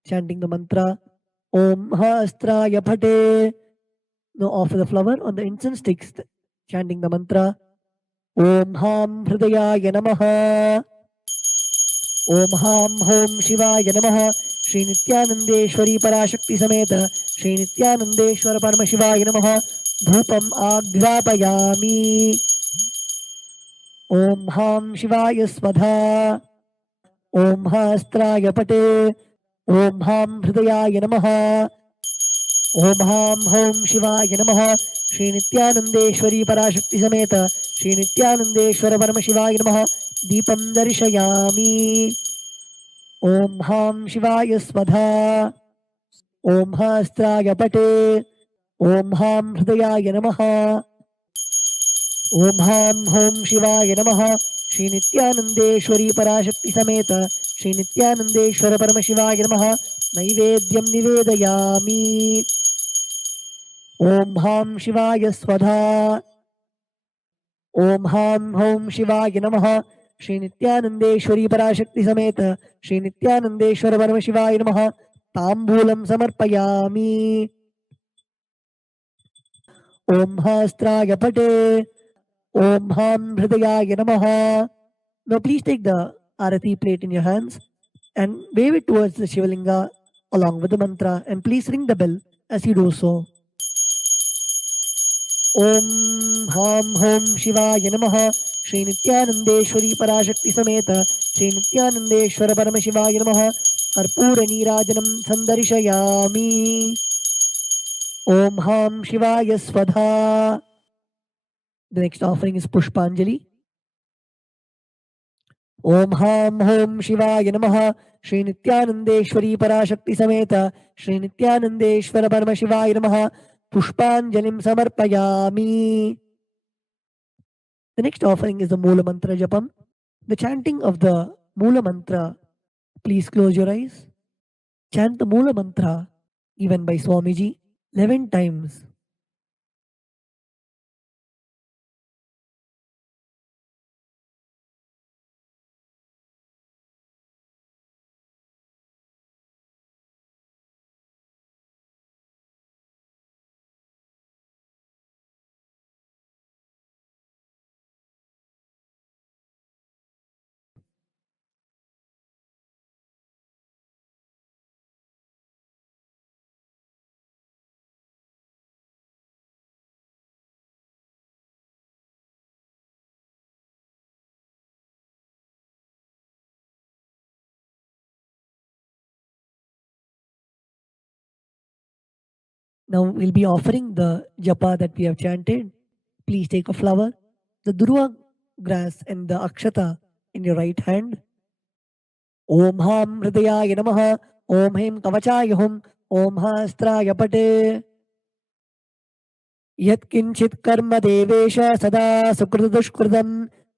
chanting the mantra Om Hastraya Phate. Now offer the flower on the incense sticks, chanting the mantra Om Ham Hridayaya Namaha. Om Ham Hom Shivaya Namaha Shri Nithyanandeshwari Parashakti Sameta Shri Nithyanandeshwara Paramashivaya Namaha Dhupam Aghrapayami. Om Ham Shivaya Svadha Om Hastraya Pate Om Ham Hridayaya Namaha. Om Ham Hom Shivaya Namaha Shri Nithyanandeshwari Parashakti Sameta Shri Nithyanandeshwara Paramashivaya Namaha Deepam Darshayami. Om Ham Shivaya Svadha Om Hastraya Pate Om Ham Hridayaya Namaha. Om Ham Hom Shivaya Namaha Shri Nithyanandeshwari Parashakti Sameta Shri Nithyanandeshwara Paramashivaya Namaha Naivedyam Nivedayami. Om Ham Shivaya Svadha Om Ham Hom Shivaya Namaha Shri Nithyanandeshwari Parashakti Sameta Shri Nithyanandeshwara Paramashivaya Namaha Tambulam Samarpayami. Om Hastraya Pate Om Ham Hridayaya Namaha. Now please take the Arati plate in your hands and wave it towards the Shivalinga along with the mantra, and please ring the bell as you do so. Om Ham Hom Shivaya Namaha Shri Nithyanandeshwari Parashakti Sameta Shri Nithyanandeshwara Paramashivaya Namaha Karpura Nirajanam Sandarishayami. Om Ham Shivaya Svadha. The next offering is Pushpanjali. ओम हां होम शिवाय नमः श्री नित्यानंदेश्वरी पराशक्ति समेत श्री नित्यानंदेश्वर परमशिवाय नमः पुष्पांजलिं समर्पयामि. The next offering is the Moola Mantra Japam. The chanting of the Moola Mantra. Please close your eyes. Chant the Moola Mantra given by Swamiji 11 times. Now we'll be offering the japa that we have chanted. Please take a flower, the durva grass and the akshata in your right hand. Om Ham Hridayaya Namaha. Om Hem Kavachaya Hum. Om Hastraya Pate. यत्किञ्चित् कर्म देवेश सदा सुकृतदुष्कृतं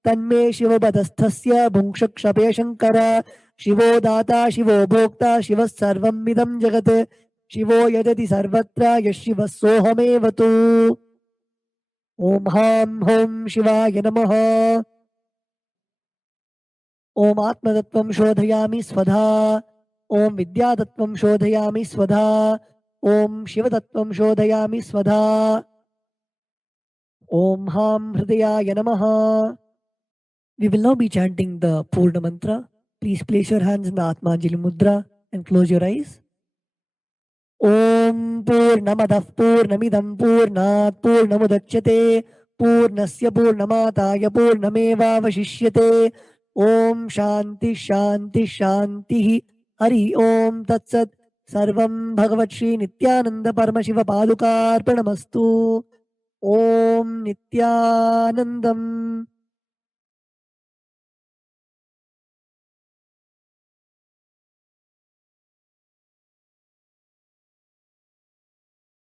तन्मे शिवपदस्थस्य भुङ्क्षक्षपे शङ्कर शिवो दाता शिवो भोक्ता शिवः सर्वमिदं जगत् शिवो यजति सर्वत्र यः शिवः सोऽहमेव तु. ॐ हां हों शिवाय नमः. ॐ आत्मतत्त्वं शोधयामि स्वधा. ॐ विद्यातत्त्वं शोधयामि स्वधा. ॐ शिवतत्त्वं शोधयामि स्वधा. Om Ham Hridayaya Namaha. We will now be chanting the Purna Mantra. Please place your hands in the Atmanjali Mudra and close your eyes. Om Purnamadah Purnamidam Purnat Purnamudachyate Purnasya Purnamataya Purnameva Vashishyate. Om Shanti Shanti Shanti Hari Om Tat Sat Sarvam Bhagavat Shri Nithyananda Paramashiva Padukarpanamastu. Om Nithyanandam